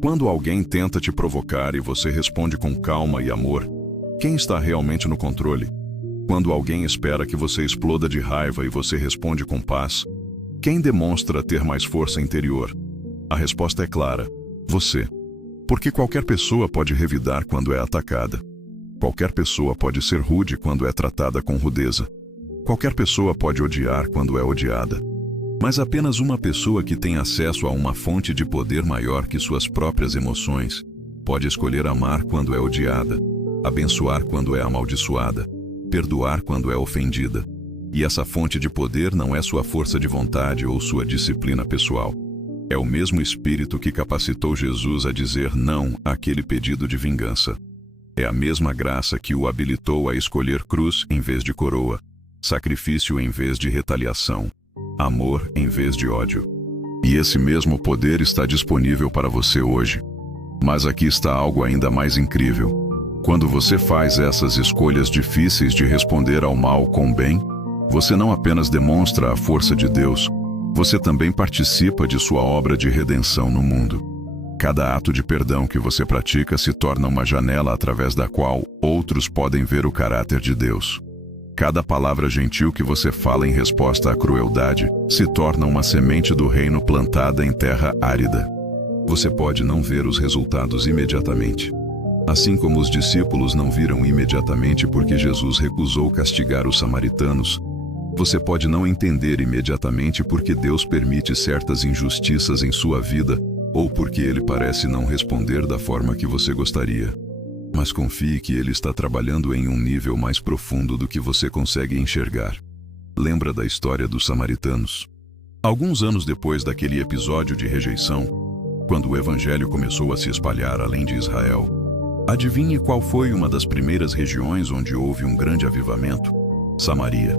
Quando alguém tenta te provocar e você responde com calma e amor, quem está realmente no controle? Quando alguém espera que você exploda de raiva e você responde com paz, quem demonstra ter mais força interior? A resposta é clara: você. Porque qualquer pessoa pode revidar quando é atacada. Qualquer pessoa pode ser rude quando é tratada com rudeza. Qualquer pessoa pode odiar quando é odiada. Mas apenas uma pessoa que tem acesso a uma fonte de poder maior que suas próprias emoções pode escolher amar quando é odiada, abençoar quando é amaldiçoada, perdoar quando é ofendida. E essa fonte de poder não é sua força de vontade ou sua disciplina pessoal. É o mesmo Espírito que capacitou Jesus a dizer não àquele pedido de vingança. É a mesma graça que o habilitou a escolher cruz em vez de coroa, sacrifício em vez de retaliação, amor em vez de ódio. E esse mesmo poder está disponível para você hoje. Mas aqui está algo ainda mais incrível. Quando você faz essas escolhas difíceis de responder ao mal com o bem, você não apenas demonstra a força de Deus, você também participa de sua obra de redenção no mundo. Cada ato de perdão que você pratica se torna uma janela através da qual outros podem ver o caráter de Deus. Cada palavra gentil que você fala em resposta à crueldade se torna uma semente do reino plantada em terra árida. Você pode não ver os resultados imediatamente. Assim como os discípulos não viram imediatamente porque Jesus recusou castigar os samaritanos, você pode não entender imediatamente porque Deus permite certas injustiças em sua vida ou porque Ele parece não responder da forma que você gostaria. Mas confie que Ele está trabalhando em um nível mais profundo do que você consegue enxergar. Lembra da história dos samaritanos? Alguns anos depois daquele episódio de rejeição, quando o Evangelho começou a se espalhar além de Israel, adivinhe qual foi uma das primeiras regiões onde houve um grande avivamento? Samaria.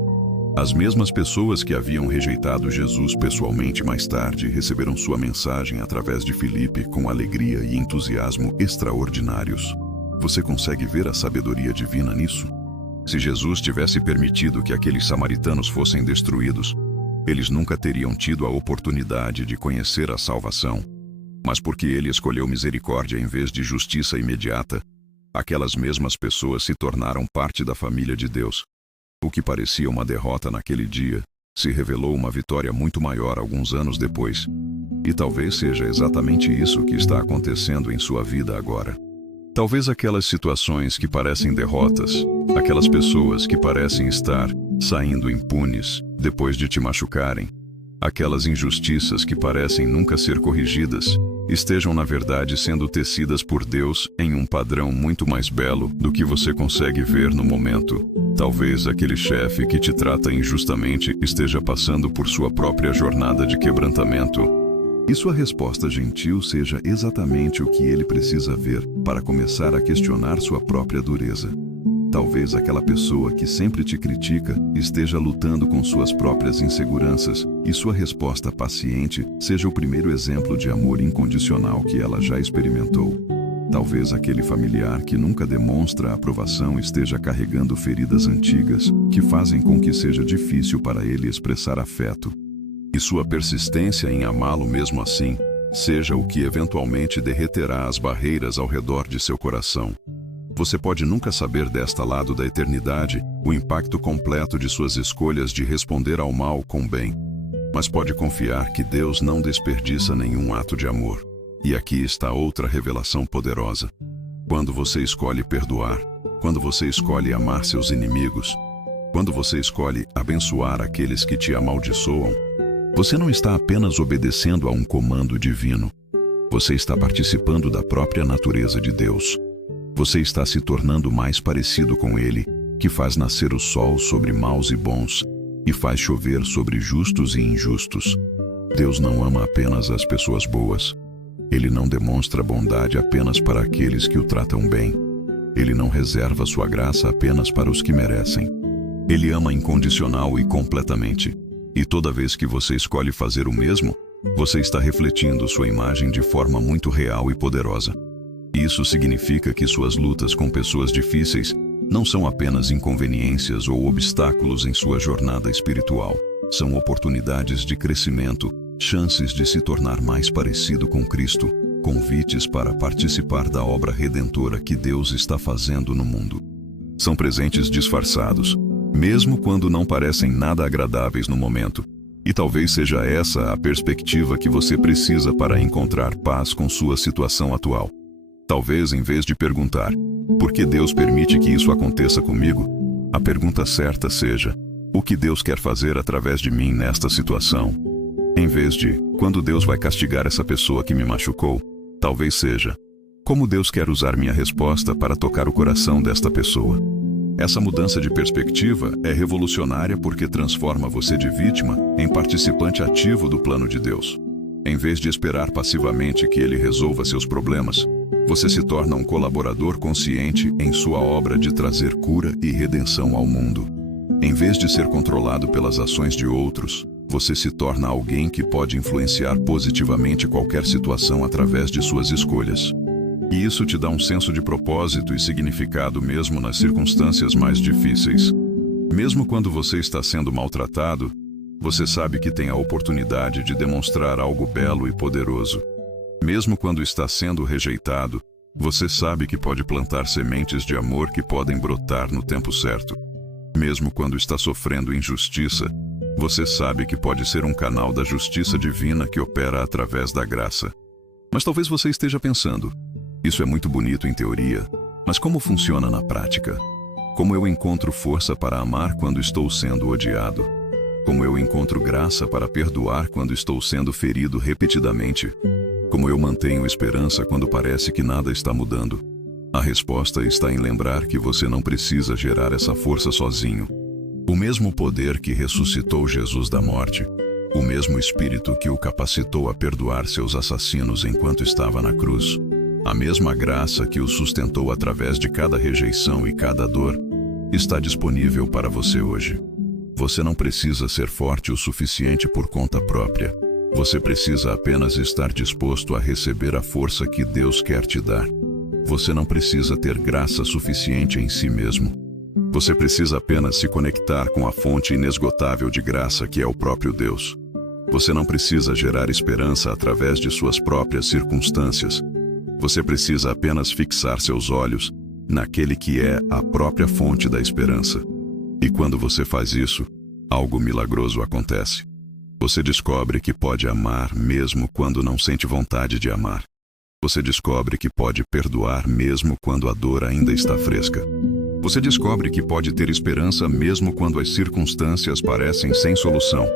As mesmas pessoas que haviam rejeitado Jesus pessoalmente mais tarde receberam sua mensagem através de Filipe com alegria e entusiasmo extraordinários. Você consegue ver a sabedoria divina nisso? Se Jesus tivesse permitido que aqueles samaritanos fossem destruídos, eles nunca teriam tido a oportunidade de conhecer a salvação. Mas porque Ele escolheu misericórdia em vez de justiça imediata, aquelas mesmas pessoas se tornaram parte da família de Deus. O que parecia uma derrota naquele dia, se revelou uma vitória muito maior alguns anos depois. E talvez seja exatamente isso que está acontecendo em sua vida agora. Talvez aquelas situações que parecem derrotas, aquelas pessoas que parecem estar saindo impunes depois de te machucarem, aquelas injustiças que parecem nunca ser corrigidas, estejam na verdade sendo tecidas por Deus em um padrão muito mais belo do que você consegue ver no momento. Talvez aquele chefe que te trata injustamente esteja passando por sua própria jornada de quebrantamento. E sua resposta gentil seja exatamente o que ele precisa ver para começar a questionar sua própria dureza. Talvez aquela pessoa que sempre te critica esteja lutando com suas próprias inseguranças e sua resposta paciente seja o primeiro exemplo de amor incondicional que ela já experimentou. Talvez aquele familiar que nunca demonstra aprovação esteja carregando feridas antigas que fazem com que seja difícil para ele expressar afeto. E sua persistência em amá-lo mesmo assim seja o que eventualmente derreterá as barreiras ao redor de seu coração. Você pode nunca saber desta lado da eternidade o impacto completo de suas escolhas de responder ao mal com bem. Mas pode confiar que Deus não desperdiça nenhum ato de amor. E aqui está outra revelação poderosa. Quando você escolhe perdoar, quando você escolhe amar seus inimigos, quando você escolhe abençoar aqueles que te amaldiçoam, você não está apenas obedecendo a um comando divino. Você está participando da própria natureza de Deus. Você está se tornando mais parecido com Ele, que faz nascer o sol sobre maus e bons, e faz chover sobre justos e injustos. Deus não ama apenas as pessoas boas. Ele não demonstra bondade apenas para aqueles que o tratam bem. Ele não reserva sua graça apenas para os que merecem. Ele ama incondicional e completamente. E toda vez que você escolhe fazer o mesmo, você está refletindo sua imagem de forma muito real e poderosa. Isso significa que suas lutas com pessoas difíceis não são apenas inconveniências ou obstáculos em sua jornada espiritual. São oportunidades de crescimento, chances de se tornar mais parecido com Cristo, convites para participar da obra redentora que Deus está fazendo no mundo. São presentes disfarçados, mesmo quando não parecem nada agradáveis no momento. E talvez seja essa a perspectiva que você precisa para encontrar paz com sua situação atual. Talvez, em vez de perguntar, por que Deus permite que isso aconteça comigo? A pergunta certa seja, o que Deus quer fazer através de mim nesta situação? Em vez de, quando Deus vai castigar essa pessoa que me machucou? Talvez seja, como Deus quer usar minha resposta para tocar o coração desta pessoa? Essa mudança de perspectiva é revolucionária porque transforma você de vítima em participante ativo do plano de Deus. Em vez de esperar passivamente que Ele resolva seus problemas, você se torna um colaborador consciente em sua obra de trazer cura e redenção ao mundo. Em vez de ser controlado pelas ações de outros, você se torna alguém que pode influenciar positivamente qualquer situação através de suas escolhas. E isso te dá um senso de propósito e significado mesmo nas circunstâncias mais difíceis. Mesmo quando você está sendo maltratado, você sabe que tem a oportunidade de demonstrar algo belo e poderoso. Mesmo quando está sendo rejeitado, você sabe que pode plantar sementes de amor que podem brotar no tempo certo. Mesmo quando está sofrendo injustiça, você sabe que pode ser um canal da justiça divina que opera através da graça. Mas talvez você esteja pensando, isso é muito bonito em teoria, mas como funciona na prática? Como eu encontro força para amar quando estou sendo odiado? Como eu encontro graça para perdoar quando estou sendo ferido repetidamente? Como eu mantenho esperança quando parece que nada está mudando? A resposta está em lembrar que você não precisa gerar essa força sozinho. O mesmo poder que ressuscitou Jesus da morte, o mesmo Espírito que o capacitou a perdoar seus assassinos enquanto estava na cruz, a mesma graça que o sustentou através de cada rejeição e cada dor, está disponível para você hoje. Você não precisa ser forte o suficiente por conta própria. Você precisa apenas estar disposto a receber a força que Deus quer te dar. Você não precisa ter graça suficiente em si mesmo. Você precisa apenas se conectar com a fonte inesgotável de graça que é o próprio Deus. Você não precisa gerar esperança através de suas próprias circunstâncias. Você precisa apenas fixar seus olhos naquele que é a própria fonte da esperança. E quando você faz isso, algo milagroso acontece. Você descobre que pode amar mesmo quando não sente vontade de amar. Você descobre que pode perdoar mesmo quando a dor ainda está fresca. Você descobre que pode ter esperança mesmo quando as circunstâncias parecem sem solução.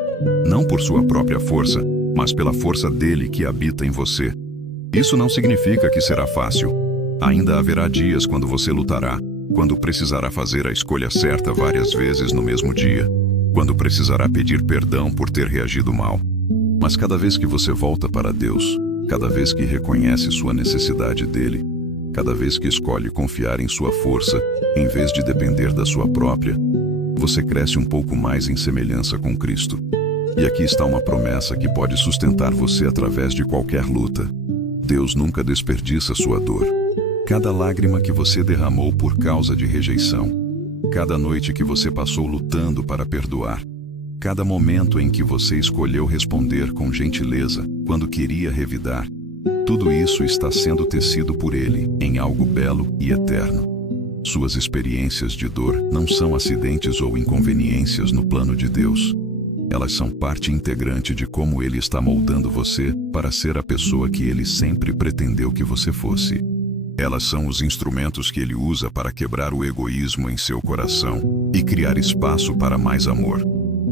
Não por sua própria força, mas pela força dele que habita em você. Isso não significa que será fácil. Ainda haverá dias quando você lutará, quando precisará fazer a escolha certa várias vezes no mesmo dia, quando precisará pedir perdão por ter reagido mal. Mas cada vez que você volta para Deus, cada vez que reconhece sua necessidade dele, cada vez que escolhe confiar em sua força, em vez de depender da sua própria, você cresce um pouco mais em semelhança com Cristo. E aqui está uma promessa que pode sustentar você através de qualquer luta. Deus nunca desperdiça sua dor. Cada lágrima que você derramou por causa de rejeição, cada noite que você passou lutando para perdoar, cada momento em que você escolheu responder com gentileza quando queria revidar, tudo isso está sendo tecido por Ele em algo belo e eterno. Suas experiências de dor não são acidentes ou inconveniências no plano de Deus. Elas são parte integrante de como Ele está moldando você para ser a pessoa que Ele sempre pretendeu que você fosse. Elas são os instrumentos que Ele usa para quebrar o egoísmo em seu coração e criar espaço para mais amor.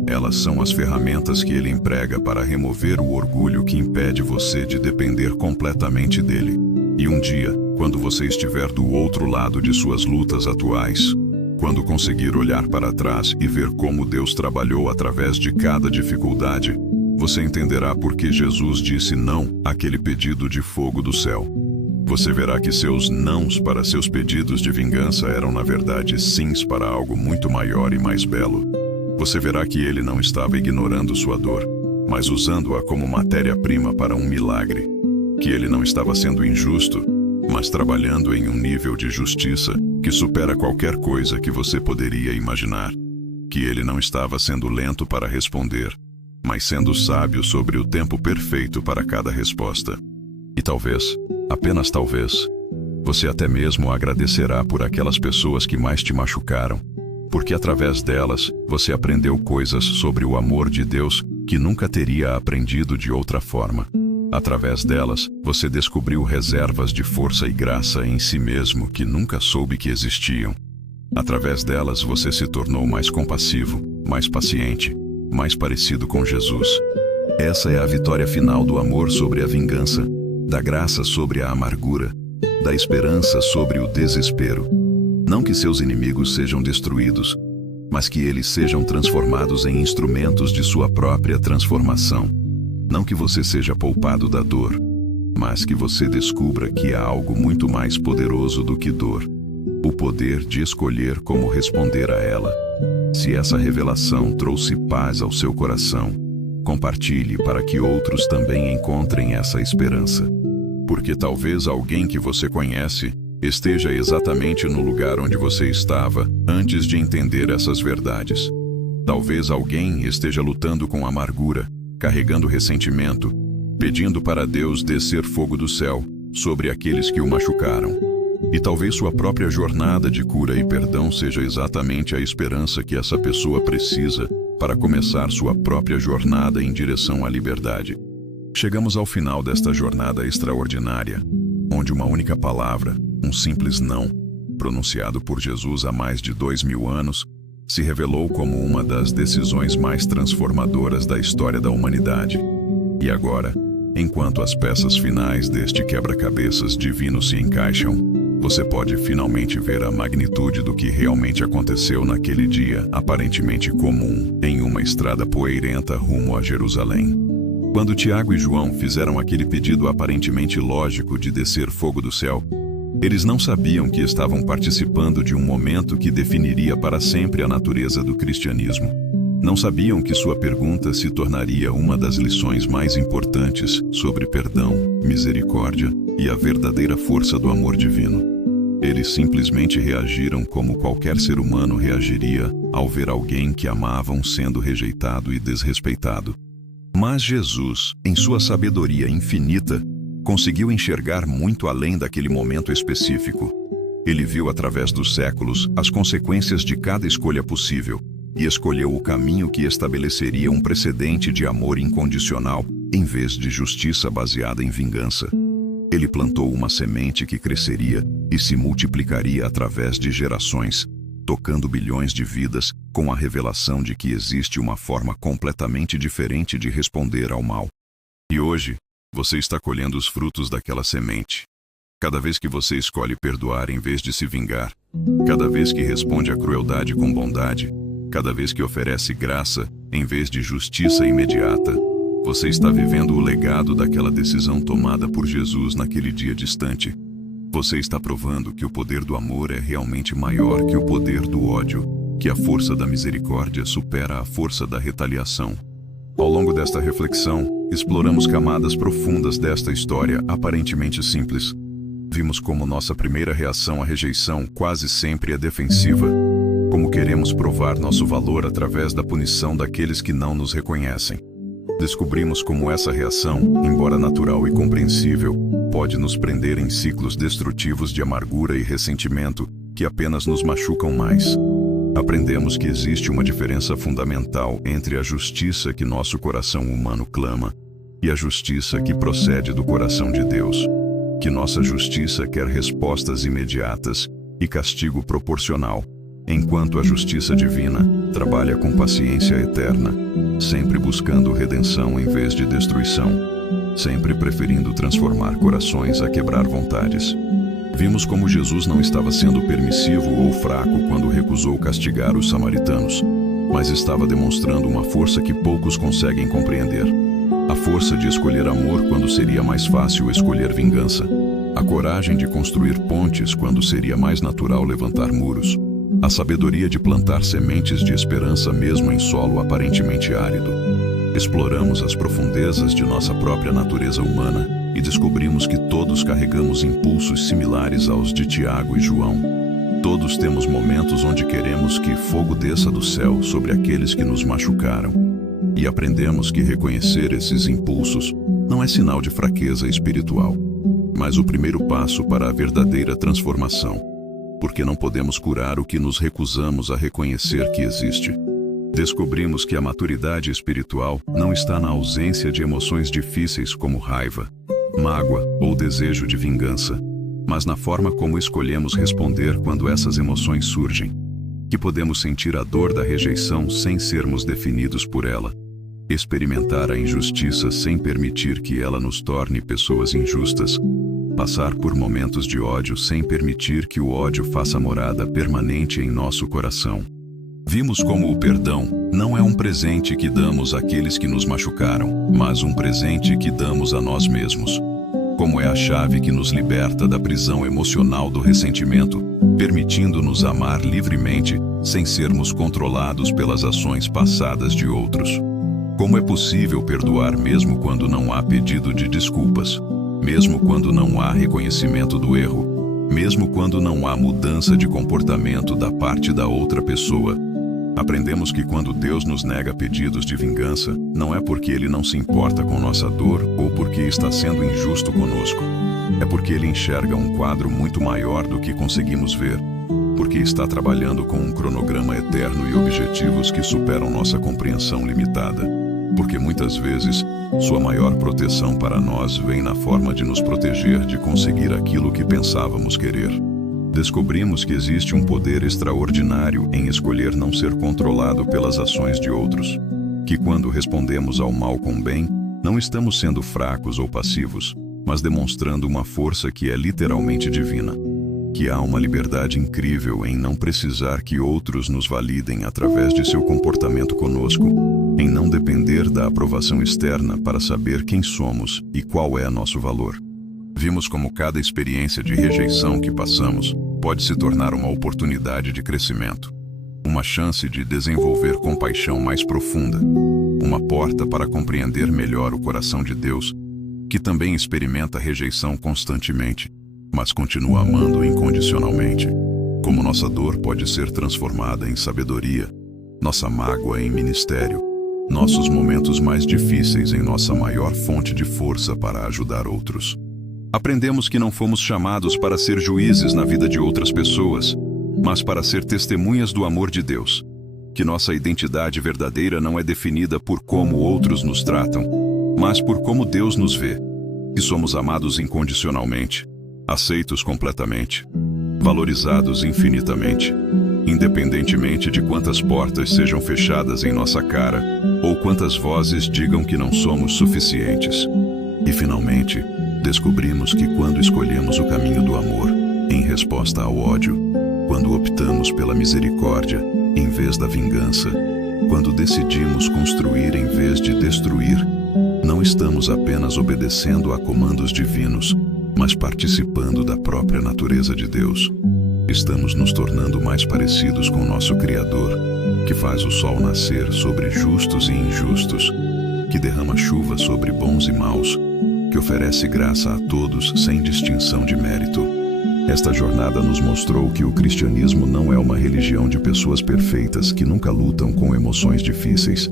Elas são as ferramentas que Ele emprega para remover o orgulho que impede você de depender completamente dele. E um dia, quando você estiver do outro lado de suas lutas atuais, quando conseguir olhar para trás e ver como Deus trabalhou através de cada dificuldade, você entenderá por que Jesus disse não àquele pedido de fogo do céu. Você verá que seus nãos para seus pedidos de vingança eram na verdade sims para algo muito maior e mais belo. Você verá que Ele não estava ignorando sua dor, mas usando-a como matéria-prima para um milagre. Que Ele não estava sendo injusto, mas trabalhando em um nível de justiça que supera qualquer coisa que você poderia imaginar. Que ele não estava sendo lento para responder, mas sendo sábio sobre o tempo perfeito para cada resposta. E talvez, apenas talvez, você até mesmo agradecerá por aquelas pessoas que mais te machucaram, porque através delas você aprendeu coisas sobre o amor de Deus que nunca teria aprendido de outra forma. Através delas, você descobriu reservas de força e graça em si mesmo que nunca soube que existiam. Através delas, você se tornou mais compassivo, mais paciente, mais parecido com Jesus. Essa é a vitória final do amor sobre a vingança, da graça sobre a amargura, da esperança sobre o desespero. Não que seus inimigos sejam destruídos, mas que eles sejam transformados em instrumentos de sua própria transformação. Não que você seja poupado da dor, mas que você descubra que há algo muito mais poderoso do que dor: o poder de escolher como responder a ela. Se essa revelação trouxe paz ao seu coração, compartilhe para que outros também encontrem essa esperança. Porque talvez alguém que você conhece esteja exatamente no lugar onde você estava antes de entender essas verdades. Talvez alguém esteja lutando com amargura, carregando ressentimento, pedindo para Deus descer fogo do céu sobre aqueles que o machucaram. E talvez sua própria jornada de cura e perdão seja exatamente a esperança que essa pessoa precisa para começar sua própria jornada em direção à liberdade. Chegamos ao final desta jornada extraordinária, onde uma única palavra, um simples não, pronunciado por Jesus há mais de 2000 anos, se revelou como uma das decisões mais transformadoras da história da humanidade. E agora, enquanto as peças finais deste quebra-cabeças divino se encaixam, você pode finalmente ver a magnitude do que realmente aconteceu naquele dia aparentemente comum, em uma estrada poeirenta rumo a Jerusalém. Quando Tiago e João fizeram aquele pedido aparentemente lógico de descer fogo do céu, eles não sabiam que estavam participando de um momento que definiria para sempre a natureza do cristianismo. Não sabiam que sua pergunta se tornaria uma das lições mais importantes sobre perdão, misericórdia e a verdadeira força do amor divino. Eles simplesmente reagiram como qualquer ser humano reagiria ao ver alguém que amavam sendo rejeitado e desrespeitado. Mas Jesus, em sua sabedoria infinita, conseguiu enxergar muito além daquele momento específico. Ele viu através dos séculos as consequências de cada escolha possível e escolheu o caminho que estabeleceria um precedente de amor incondicional em vez de justiça baseada em vingança. Ele plantou uma semente que cresceria e se multiplicaria através de gerações, tocando bilhões de vidas com a revelação de que existe uma forma completamente diferente de responder ao mal. E hoje, você está colhendo os frutos daquela semente. Cada vez que você escolhe perdoar em vez de se vingar, cada vez que responde à crueldade com bondade, cada vez que oferece graça em vez de justiça imediata, você está vivendo o legado daquela decisão tomada por Jesus naquele dia distante. Você está provando que o poder do amor é realmente maior que o poder do ódio, que a força da misericórdia supera a força da retaliação. Ao longo desta reflexão, exploramos camadas profundas desta história aparentemente simples. Vimos como nossa primeira reação à rejeição quase sempre é defensiva, como queremos provar nosso valor através da punição daqueles que não nos reconhecem. Descobrimos como essa reação, embora natural e compreensível, pode nos prender em ciclos destrutivos de amargura e ressentimento que apenas nos machucam mais. Aprendemos que existe uma diferença fundamental entre a justiça que nosso coração humano clama e a justiça que procede do coração de Deus. Que nossa justiça quer respostas imediatas e castigo proporcional, enquanto a justiça divina trabalha com paciência eterna, sempre buscando redenção em vez de destruição, sempre preferindo transformar corações a quebrar vontades. Vimos como Jesus não estava sendo permissivo ou fraco quando recusou castigar os samaritanos, mas estava demonstrando uma força que poucos conseguem compreender. A força de escolher amor quando seria mais fácil escolher vingança. A coragem de construir pontes quando seria mais natural levantar muros. A sabedoria de plantar sementes de esperança mesmo em solo aparentemente árido. Exploramos as profundezas de nossa própria natureza humana e descobrimos que todos carregamos impulsos similares aos de Tiago e João. Todos temos momentos onde queremos que fogo desça do céu sobre aqueles que nos machucaram. E aprendemos que reconhecer esses impulsos não é sinal de fraqueza espiritual, mas o primeiro passo para a verdadeira transformação, porque não podemos curar o que nos recusamos a reconhecer que existe. Descobrimos que a maturidade espiritual não está na ausência de emoções difíceis como raiva, mágoa ou desejo de vingança, mas na forma como escolhemos responder quando essas emoções surgem. Que podemos sentir a dor da rejeição sem sermos definidos por ela, experimentar a injustiça sem permitir que ela nos torne pessoas injustas, passar por momentos de ódio sem permitir que o ódio faça morada permanente em nosso coração. Vimos como o perdão não é um presente que damos àqueles que nos machucaram, mas um presente que damos a nós mesmos. Como é a chave que nos liberta da prisão emocional do ressentimento, permitindo-nos amar livremente, sem sermos controlados pelas ações passadas de outros. Como é possível perdoar mesmo quando não há pedido de desculpas, mesmo quando não há reconhecimento do erro, mesmo quando não há mudança de comportamento da parte da outra pessoa. Aprendemos que quando Deus nos nega pedidos de vingança, não é porque Ele não se importa com nossa dor ou porque está sendo injusto conosco. É porque Ele enxerga um quadro muito maior do que conseguimos ver, porque está trabalhando com um cronograma eterno e objetivos que superam nossa compreensão limitada. Porque muitas vezes, sua maior proteção para nós vem na forma de nos proteger de conseguir aquilo que pensávamos querer. Descobrimos que existe um poder extraordinário em escolher não ser controlado pelas ações de outros. Que quando respondemos ao mal com bem, não estamos sendo fracos ou passivos, mas demonstrando uma força que é literalmente divina. Que há uma liberdade incrível em não precisar que outros nos validem através de seu comportamento conosco, em não depender da aprovação externa para saber quem somos e qual é nosso valor. Vimos como cada experiência de rejeição que passamos pode se tornar uma oportunidade de crescimento, uma chance de desenvolver compaixão mais profunda, uma porta para compreender melhor o coração de Deus, que também experimenta rejeição constantemente, mas continua amando incondicionalmente. Como nossa dor pode ser transformada em sabedoria, nossa mágoa em ministério, nossos momentos mais difíceis em nossa maior fonte de força para ajudar outros. Aprendemos que não fomos chamados para ser juízes na vida de outras pessoas, mas para ser testemunhas do amor de Deus. Que nossa identidade verdadeira não é definida por como outros nos tratam, mas por como Deus nos vê. Que somos amados incondicionalmente, aceitos completamente, valorizados infinitamente, independentemente de quantas portas sejam fechadas em nossa cara ou quantas vozes digam que não somos suficientes. E finalmente, descobrimos que quando escolhemos o caminho do amor, em resposta ao ódio, quando optamos pela misericórdia, em vez da vingança, quando decidimos construir em vez de destruir, não estamos apenas obedecendo a comandos divinos, mas participando da própria natureza de Deus. Estamos nos tornando mais parecidos com nosso Criador, que faz o sol nascer sobre justos e injustos, que derrama chuva sobre bons e maus, que oferece graça a todos sem distinção de mérito. Esta jornada nos mostrou que o cristianismo não é uma religião de pessoas perfeitas que nunca lutam com emoções difíceis,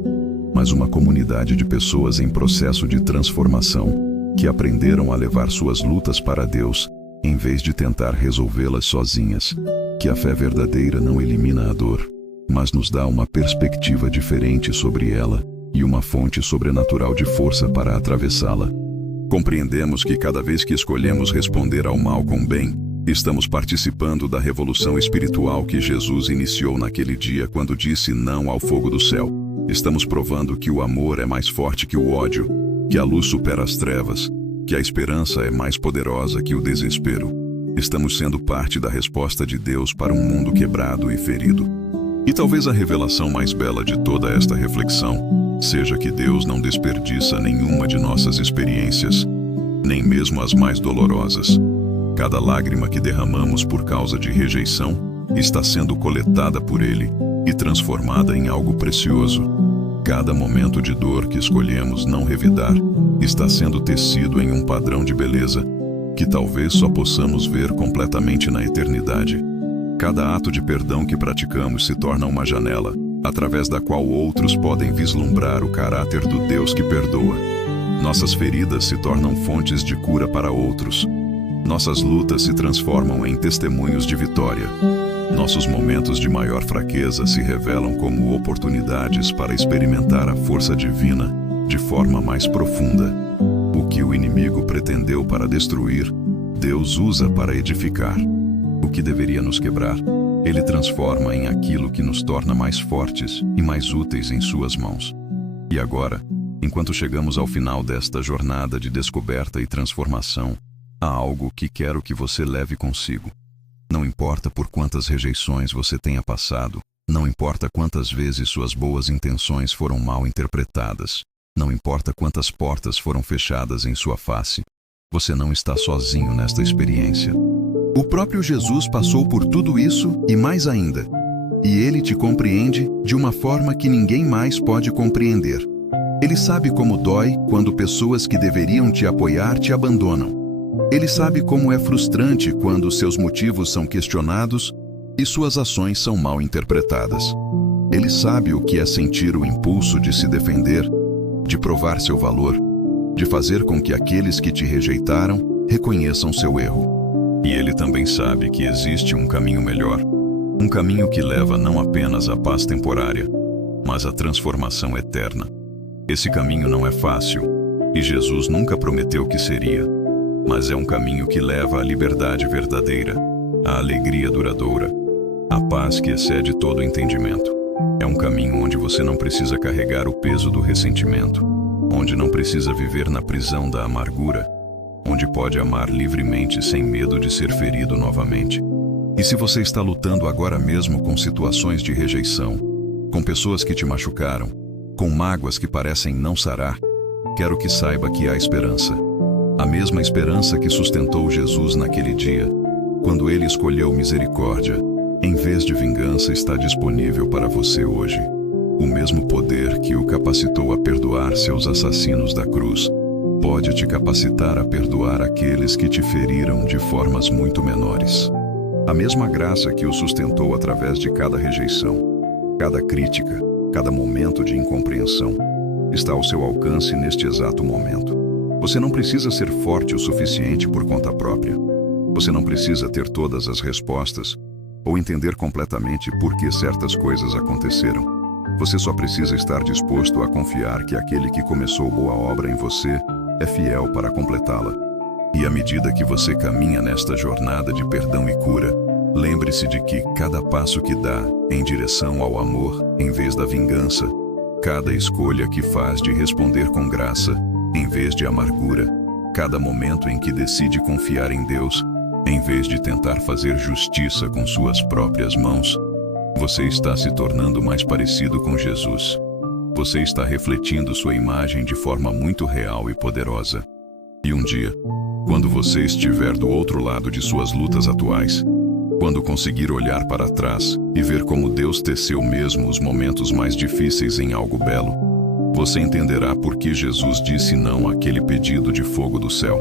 mas uma comunidade de pessoas em processo de transformação, que aprenderam a levar suas lutas para Deus, em vez de tentar resolvê-las sozinhas. Que a fé verdadeira não elimina a dor, mas nos dá uma perspectiva diferente sobre ela e uma fonte sobrenatural de força para atravessá-la. Compreendemos que cada vez que escolhemos responder ao mal com bem, estamos participando da revolução espiritual que Jesus iniciou naquele dia quando disse não ao fogo do céu. Estamos provando que o amor é mais forte que o ódio, que a luz supera as trevas, que a esperança é mais poderosa que o desespero. Estamos sendo parte da resposta de Deus para um mundo quebrado e ferido. E talvez a revelação mais bela de toda esta reflexão seja que Deus não desperdiça nenhuma de nossas experiências, nem mesmo as mais dolorosas. Cada lágrima que derramamos por causa de rejeição está sendo coletada por Ele e transformada em algo precioso. Cada momento de dor que escolhemos não revidar está sendo tecido em um padrão de beleza que talvez só possamos ver completamente na eternidade. Cada ato de perdão que praticamos se torna uma janela, através da qual outros podem vislumbrar o caráter do Deus que perdoa. Nossas feridas se tornam fontes de cura para outros. Nossas lutas se transformam em testemunhos de vitória. Nossos momentos de maior fraqueza se revelam como oportunidades para experimentar a força divina de forma mais profunda. O que o inimigo pretendeu para destruir, Deus usa para edificar. O que deveria nos quebrar, Ele transforma em aquilo que nos torna mais fortes e mais úteis em suas mãos. E agora, enquanto chegamos ao final desta jornada de descoberta e transformação, há algo que quero que você leve consigo. Não importa por quantas rejeições você tenha passado, não importa quantas vezes suas boas intenções foram mal interpretadas, não importa quantas portas foram fechadas em sua face, você não está sozinho nesta experiência. O próprio Jesus passou por tudo isso e mais ainda. E Ele te compreende de uma forma que ninguém mais pode compreender. Ele sabe como dói quando pessoas que deveriam te apoiar te abandonam. Ele sabe como é frustrante quando seus motivos são questionados e suas ações são mal interpretadas. Ele sabe o que é sentir o impulso de se defender, de provar seu valor, de fazer com que aqueles que te rejeitaram reconheçam seu erro. E Ele também sabe que existe um caminho melhor, um caminho que leva não apenas à paz temporária, mas à transformação eterna. Esse caminho não é fácil, e Jesus nunca prometeu que seria, mas é um caminho que leva à liberdade verdadeira, à alegria duradoura, à paz que excede todo entendimento. É um caminho onde você não precisa carregar o peso do ressentimento, onde não precisa viver na prisão da amargura, onde pode amar livremente sem medo de ser ferido novamente. E se você está lutando agora mesmo com situações de rejeição, com pessoas que te machucaram, com mágoas que parecem não sarar, quero que saiba que há esperança. A mesma esperança que sustentou Jesus naquele dia, quando Ele escolheu misericórdia, em vez de vingança, está disponível para você hoje. O mesmo poder que o capacitou a perdoar seus assassinos da cruz, pode te capacitar a perdoar aqueles que te feriram de formas muito menores. A mesma graça que o sustentou através de cada rejeição, cada crítica, cada momento de incompreensão, está ao seu alcance neste exato momento. Você não precisa ser forte o suficiente por conta própria. Você não precisa ter todas as respostas ou entender completamente por que certas coisas aconteceram. Você só precisa estar disposto a confiar que aquele que começou boa obra em você é fiel para completá-la. E à medida que você caminha nesta jornada de perdão e cura, lembre-se de que cada passo que dá em direção ao amor, em vez da vingança, cada escolha que faz de responder com graça, em vez de amargura, cada momento em que decide confiar em Deus, em vez de tentar fazer justiça com suas próprias mãos, você está se tornando mais parecido com Jesus. Você está refletindo sua imagem de forma muito real e poderosa. E um dia, quando você estiver do outro lado de suas lutas atuais, quando conseguir olhar para trás e ver como Deus teceu mesmo os momentos mais difíceis em algo belo, você entenderá por que Jesus disse não àquele pedido de fogo do céu.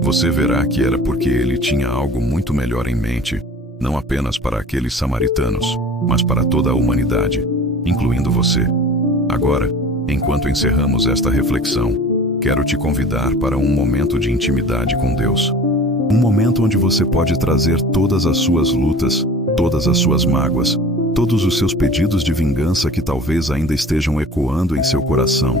Você verá que era porque Ele tinha algo muito melhor em mente, não apenas para aqueles samaritanos, mas para toda a humanidade, incluindo você. Agora, enquanto encerramos esta reflexão, quero te convidar para um momento de intimidade com Deus. Um momento onde você pode trazer todas as suas lutas, todas as suas mágoas, todos os seus pedidos de vingança que talvez ainda estejam ecoando em seu coração,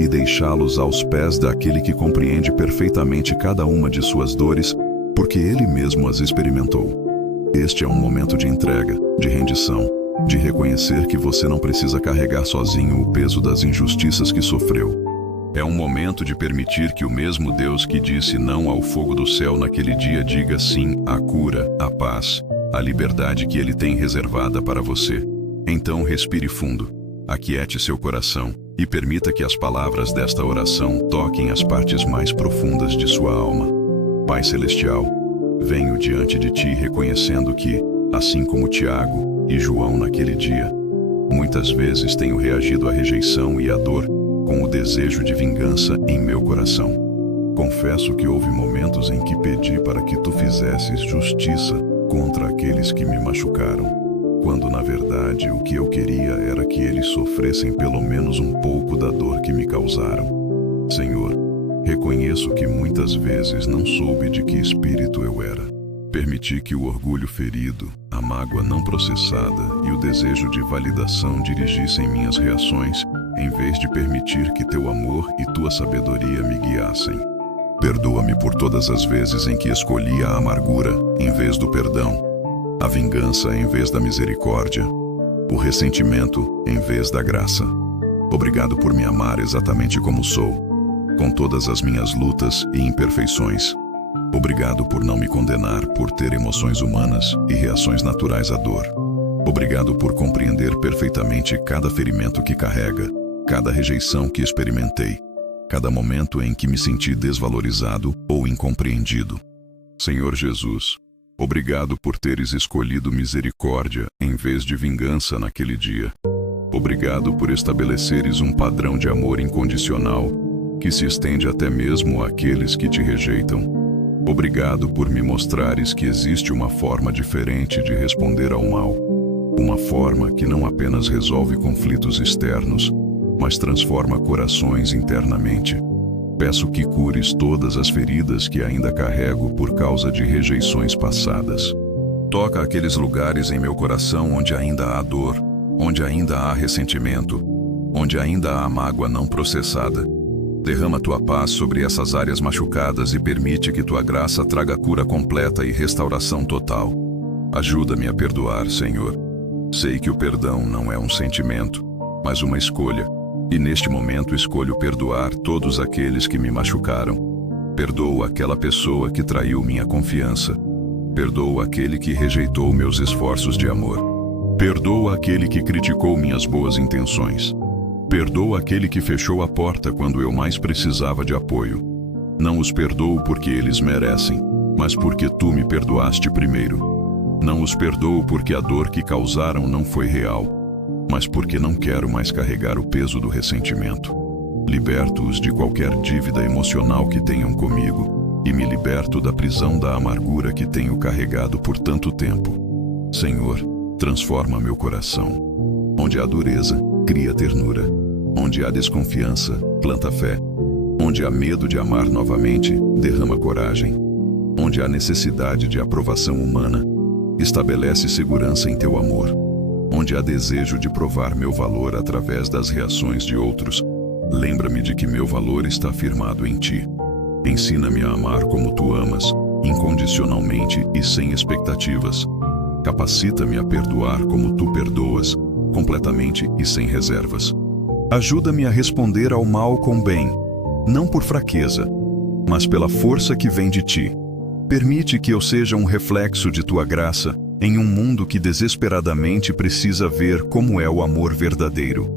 e deixá-los aos pés daquele que compreende perfeitamente cada uma de suas dores, porque Ele mesmo as experimentou. Este é um momento de entrega, de rendição, de reconhecer que você não precisa carregar sozinho o peso das injustiças que sofreu. É um momento de permitir que o mesmo Deus que disse não ao fogo do céu naquele dia diga sim à cura, à paz, à liberdade que Ele tem reservada para você. Então respire fundo, aquiete seu coração e permita que as palavras desta oração toquem as partes mais profundas de sua alma. Pai Celestial, venho diante de Ti reconhecendo que, assim como Tiago e João naquele dia, Muitas vezes tenho reagido à rejeição e à dor com o desejo de vingança em meu coração. Confesso que houve momentos em que pedi para que tu fizesses justiça contra aqueles que me machucaram, quando na verdade o que eu queria era que eles sofressem pelo menos um pouco da dor que me causaram. Senhor, reconheço que muitas vezes não soube de que espírito eu era. Permiti que o orgulho ferido, a mágoa não processada e o desejo de validação dirigissem minhas reações, em vez de permitir que teu amor e tua sabedoria me guiassem. Perdoa-me por todas as vezes em que escolhi a amargura em vez do perdão, a vingança em vez da misericórdia, o ressentimento em vez da graça. Obrigado por me amar exatamente como sou, com todas as minhas lutas e imperfeições. Obrigado por não me condenar por ter emoções humanas e reações naturais à dor. Obrigado por compreender perfeitamente cada ferimento que carrega, cada rejeição que experimentei, cada momento em que me senti desvalorizado ou incompreendido. Senhor Jesus, obrigado por teres escolhido misericórdia em vez de vingança naquele dia. Obrigado por estabeleceres um padrão de amor incondicional que se estende até mesmo àqueles que te rejeitam. Obrigado por me mostrares que existe uma forma diferente de responder ao mal. Uma forma que não apenas resolve conflitos externos, mas transforma corações internamente. Peço que cures todas as feridas que ainda carrego por causa de rejeições passadas. Toca aqueles lugares em meu coração onde ainda há dor, onde ainda há ressentimento, onde ainda há mágoa não processada. Derrama tua paz sobre essas áreas machucadas e permite que tua graça traga cura completa e restauração total. Ajuda-me a perdoar, Senhor. Sei que o perdão não é um sentimento, mas uma escolha. E neste momento escolho perdoar todos aqueles que me machucaram. Perdoo aquela pessoa que traiu minha confiança. Perdoo aquele que rejeitou meus esforços de amor. Perdoo aquele que criticou minhas boas intenções. Perdoo aquele que fechou a porta quando eu mais precisava de apoio. Não os perdoo porque eles merecem, mas porque tu me perdoaste primeiro. Não os perdoo porque a dor que causaram não foi real, mas porque não quero mais carregar o peso do ressentimento. Liberto-os de qualquer dívida emocional que tenham comigo e me liberto da prisão da amargura que tenho carregado por tanto tempo. Senhor, transforma meu coração. Onde há dureza, cria ternura. Onde há desconfiança, planta fé. Onde há medo de amar novamente, derrama coragem. Onde há necessidade de aprovação humana, estabelece segurança em teu amor. Onde há desejo de provar meu valor através das reações de outros, lembra-me de que meu valor está firmado em ti. Ensina-me a amar como tu amas, incondicionalmente e sem expectativas. Capacita-me a perdoar como tu perdoas, completamente e sem reservas. Ajuda-me a responder ao mal com bem, não por fraqueza, mas pela força que vem de ti. Permite que eu seja um reflexo de tua graça em um mundo que desesperadamente precisa ver como é o amor verdadeiro.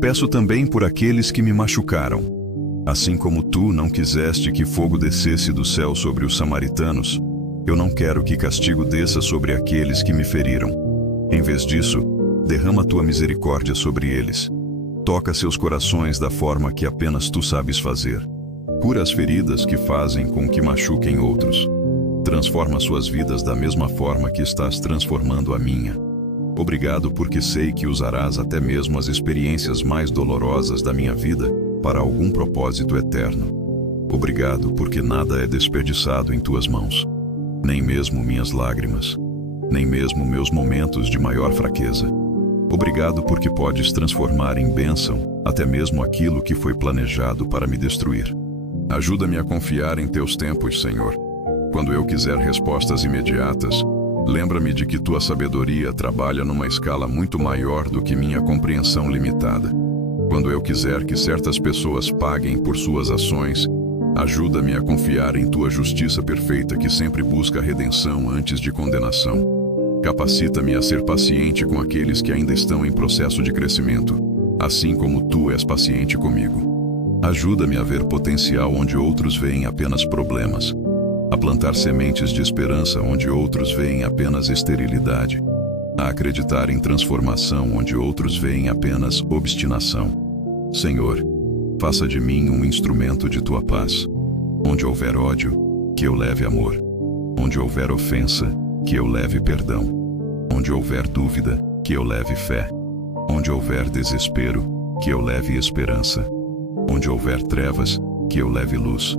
Peço também por aqueles que me machucaram. Assim como tu não quiseste que fogo descesse do céu sobre os samaritanos, eu não quero que castigo desça sobre aqueles que me feriram. Em vez disso, derrama tua misericórdia sobre eles. Toca seus corações da forma que apenas tu sabes fazer. Cura as feridas que fazem com que machuquem outros. Transforma suas vidas da mesma forma que estás transformando a minha. Obrigado porque sei que usarás até mesmo as experiências mais dolorosas da minha vida para algum propósito eterno. Obrigado porque nada é desperdiçado em tuas mãos. Nem mesmo minhas lágrimas. Nem mesmo meus momentos de maior fraqueza. Obrigado porque podes transformar em bênção até mesmo aquilo que foi planejado para me destruir. Ajuda-me a confiar em teus tempos, Senhor. Quando eu quiser respostas imediatas, lembra-me de que tua sabedoria trabalha numa escala muito maior do que minha compreensão limitada. Quando eu quiser que certas pessoas paguem por suas ações, ajuda-me a confiar em tua justiça perfeita que sempre busca redenção antes de condenação. Capacita-me a ser paciente com aqueles que ainda estão em processo de crescimento, assim como tu és paciente comigo. Ajuda-me a ver potencial onde outros veem apenas problemas, a plantar sementes de esperança onde outros veem apenas esterilidade, a acreditar em transformação onde outros veem apenas obstinação. Senhor, faça de mim um instrumento de tua paz. Onde houver ódio, que eu leve amor. Onde houver ofensa, que eu leve perdão. Onde houver dúvida, que eu leve fé. Onde houver desespero, que eu leve esperança. Onde houver trevas, que eu leve luz.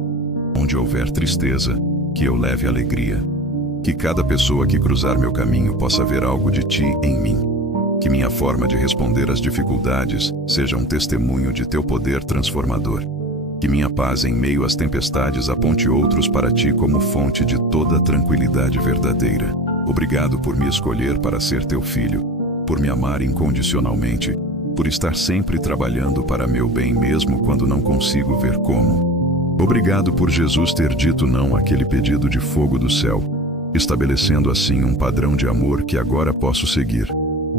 Onde houver tristeza, que eu leve alegria. Que cada pessoa que cruzar meu caminho possa ver algo de ti em mim. Que minha forma de responder às dificuldades seja um testemunho de teu poder transformador. Que minha paz em meio às tempestades aponte outros para ti como fonte de toda tranquilidade verdadeira. Obrigado por me escolher para ser teu filho, por me amar incondicionalmente, por estar sempre trabalhando para meu bem mesmo quando não consigo ver como. Obrigado por Jesus ter dito não àquele pedido de fogo do céu, estabelecendo assim um padrão de amor que agora posso seguir.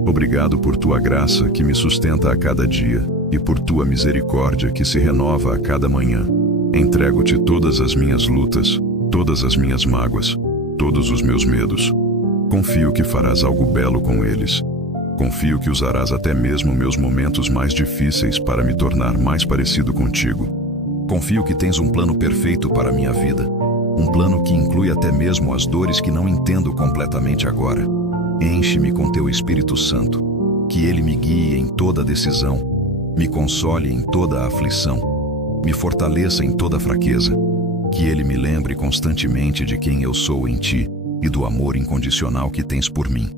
Obrigado por tua graça que me sustenta a cada dia e por tua misericórdia que se renova a cada manhã. Entrego-te todas as minhas lutas, todas as minhas mágoas, todos os meus medos. Confio que farás algo belo com eles. Confio que usarás até mesmo meus momentos mais difíceis para me tornar mais parecido contigo. Confio que tens um plano perfeito para a minha vida. Um plano que inclui até mesmo as dores que não entendo completamente agora. Enche-me com teu Espírito Santo, que ele me guie em toda decisão, me console em toda aflição, me fortaleça em toda fraqueza, que ele me lembre constantemente de quem eu sou em ti e do amor incondicional que tens por mim.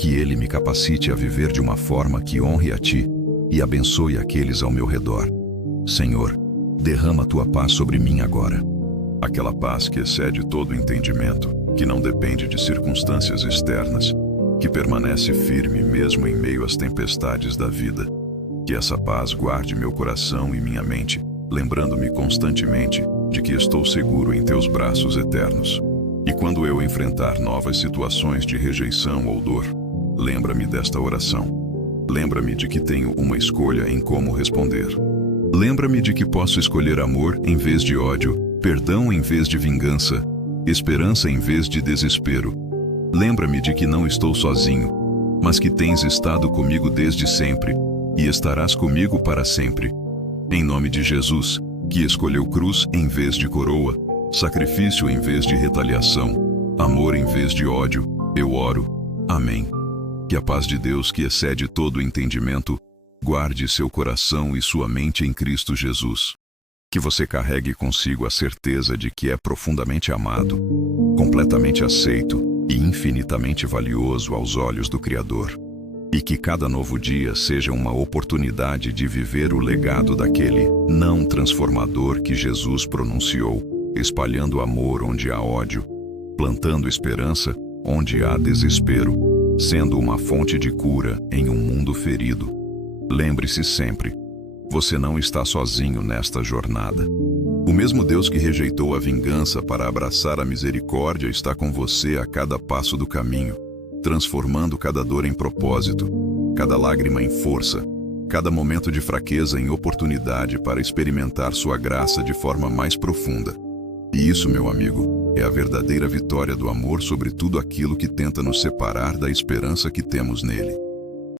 Que ele me capacite a viver de uma forma que honre a ti e abençoe aqueles ao meu redor. Senhor, derrama tua paz sobre mim agora. Aquela paz que excede todo entendimento, que não depende de circunstâncias externas, que permanece firme mesmo em meio às tempestades da vida. Que essa paz guarde meu coração e minha mente, lembrando-me constantemente de que estou seguro em teus braços eternos. E quando eu enfrentar novas situações de rejeição ou dor, lembra-me desta oração. Lembra-me de que tenho uma escolha em como responder. Lembra-me de que posso escolher amor em vez de ódio, perdão em vez de vingança, esperança em vez de desespero. Lembra-me de que não estou sozinho, mas que tens estado comigo desde sempre e estarás comigo para sempre. Em nome de Jesus, que escolheu cruz em vez de coroa, sacrifício em vez de retaliação, amor em vez de ódio, eu oro. Amém. Que a paz de Deus, que excede todo entendimento, guarde seu coração e sua mente em Cristo Jesus. Que você carregue consigo a certeza de que é profundamente amado, completamente aceito e infinitamente valioso aos olhos do Criador. E que cada novo dia seja uma oportunidade de viver o legado daquele não transformador que Jesus pronunciou, espalhando amor onde há ódio, plantando esperança onde há desespero, sendo uma fonte de cura em um mundo ferido. Lembre-se sempre, você não está sozinho nesta jornada. O mesmo Deus que rejeitou a vingança para abraçar a misericórdia está com você a cada passo do caminho, transformando cada dor em propósito, cada lágrima em força, cada momento de fraqueza em oportunidade para experimentar sua graça de forma mais profunda. E isso, meu amigo, é a verdadeira vitória do amor sobre tudo aquilo que tenta nos separar da esperança que temos nele.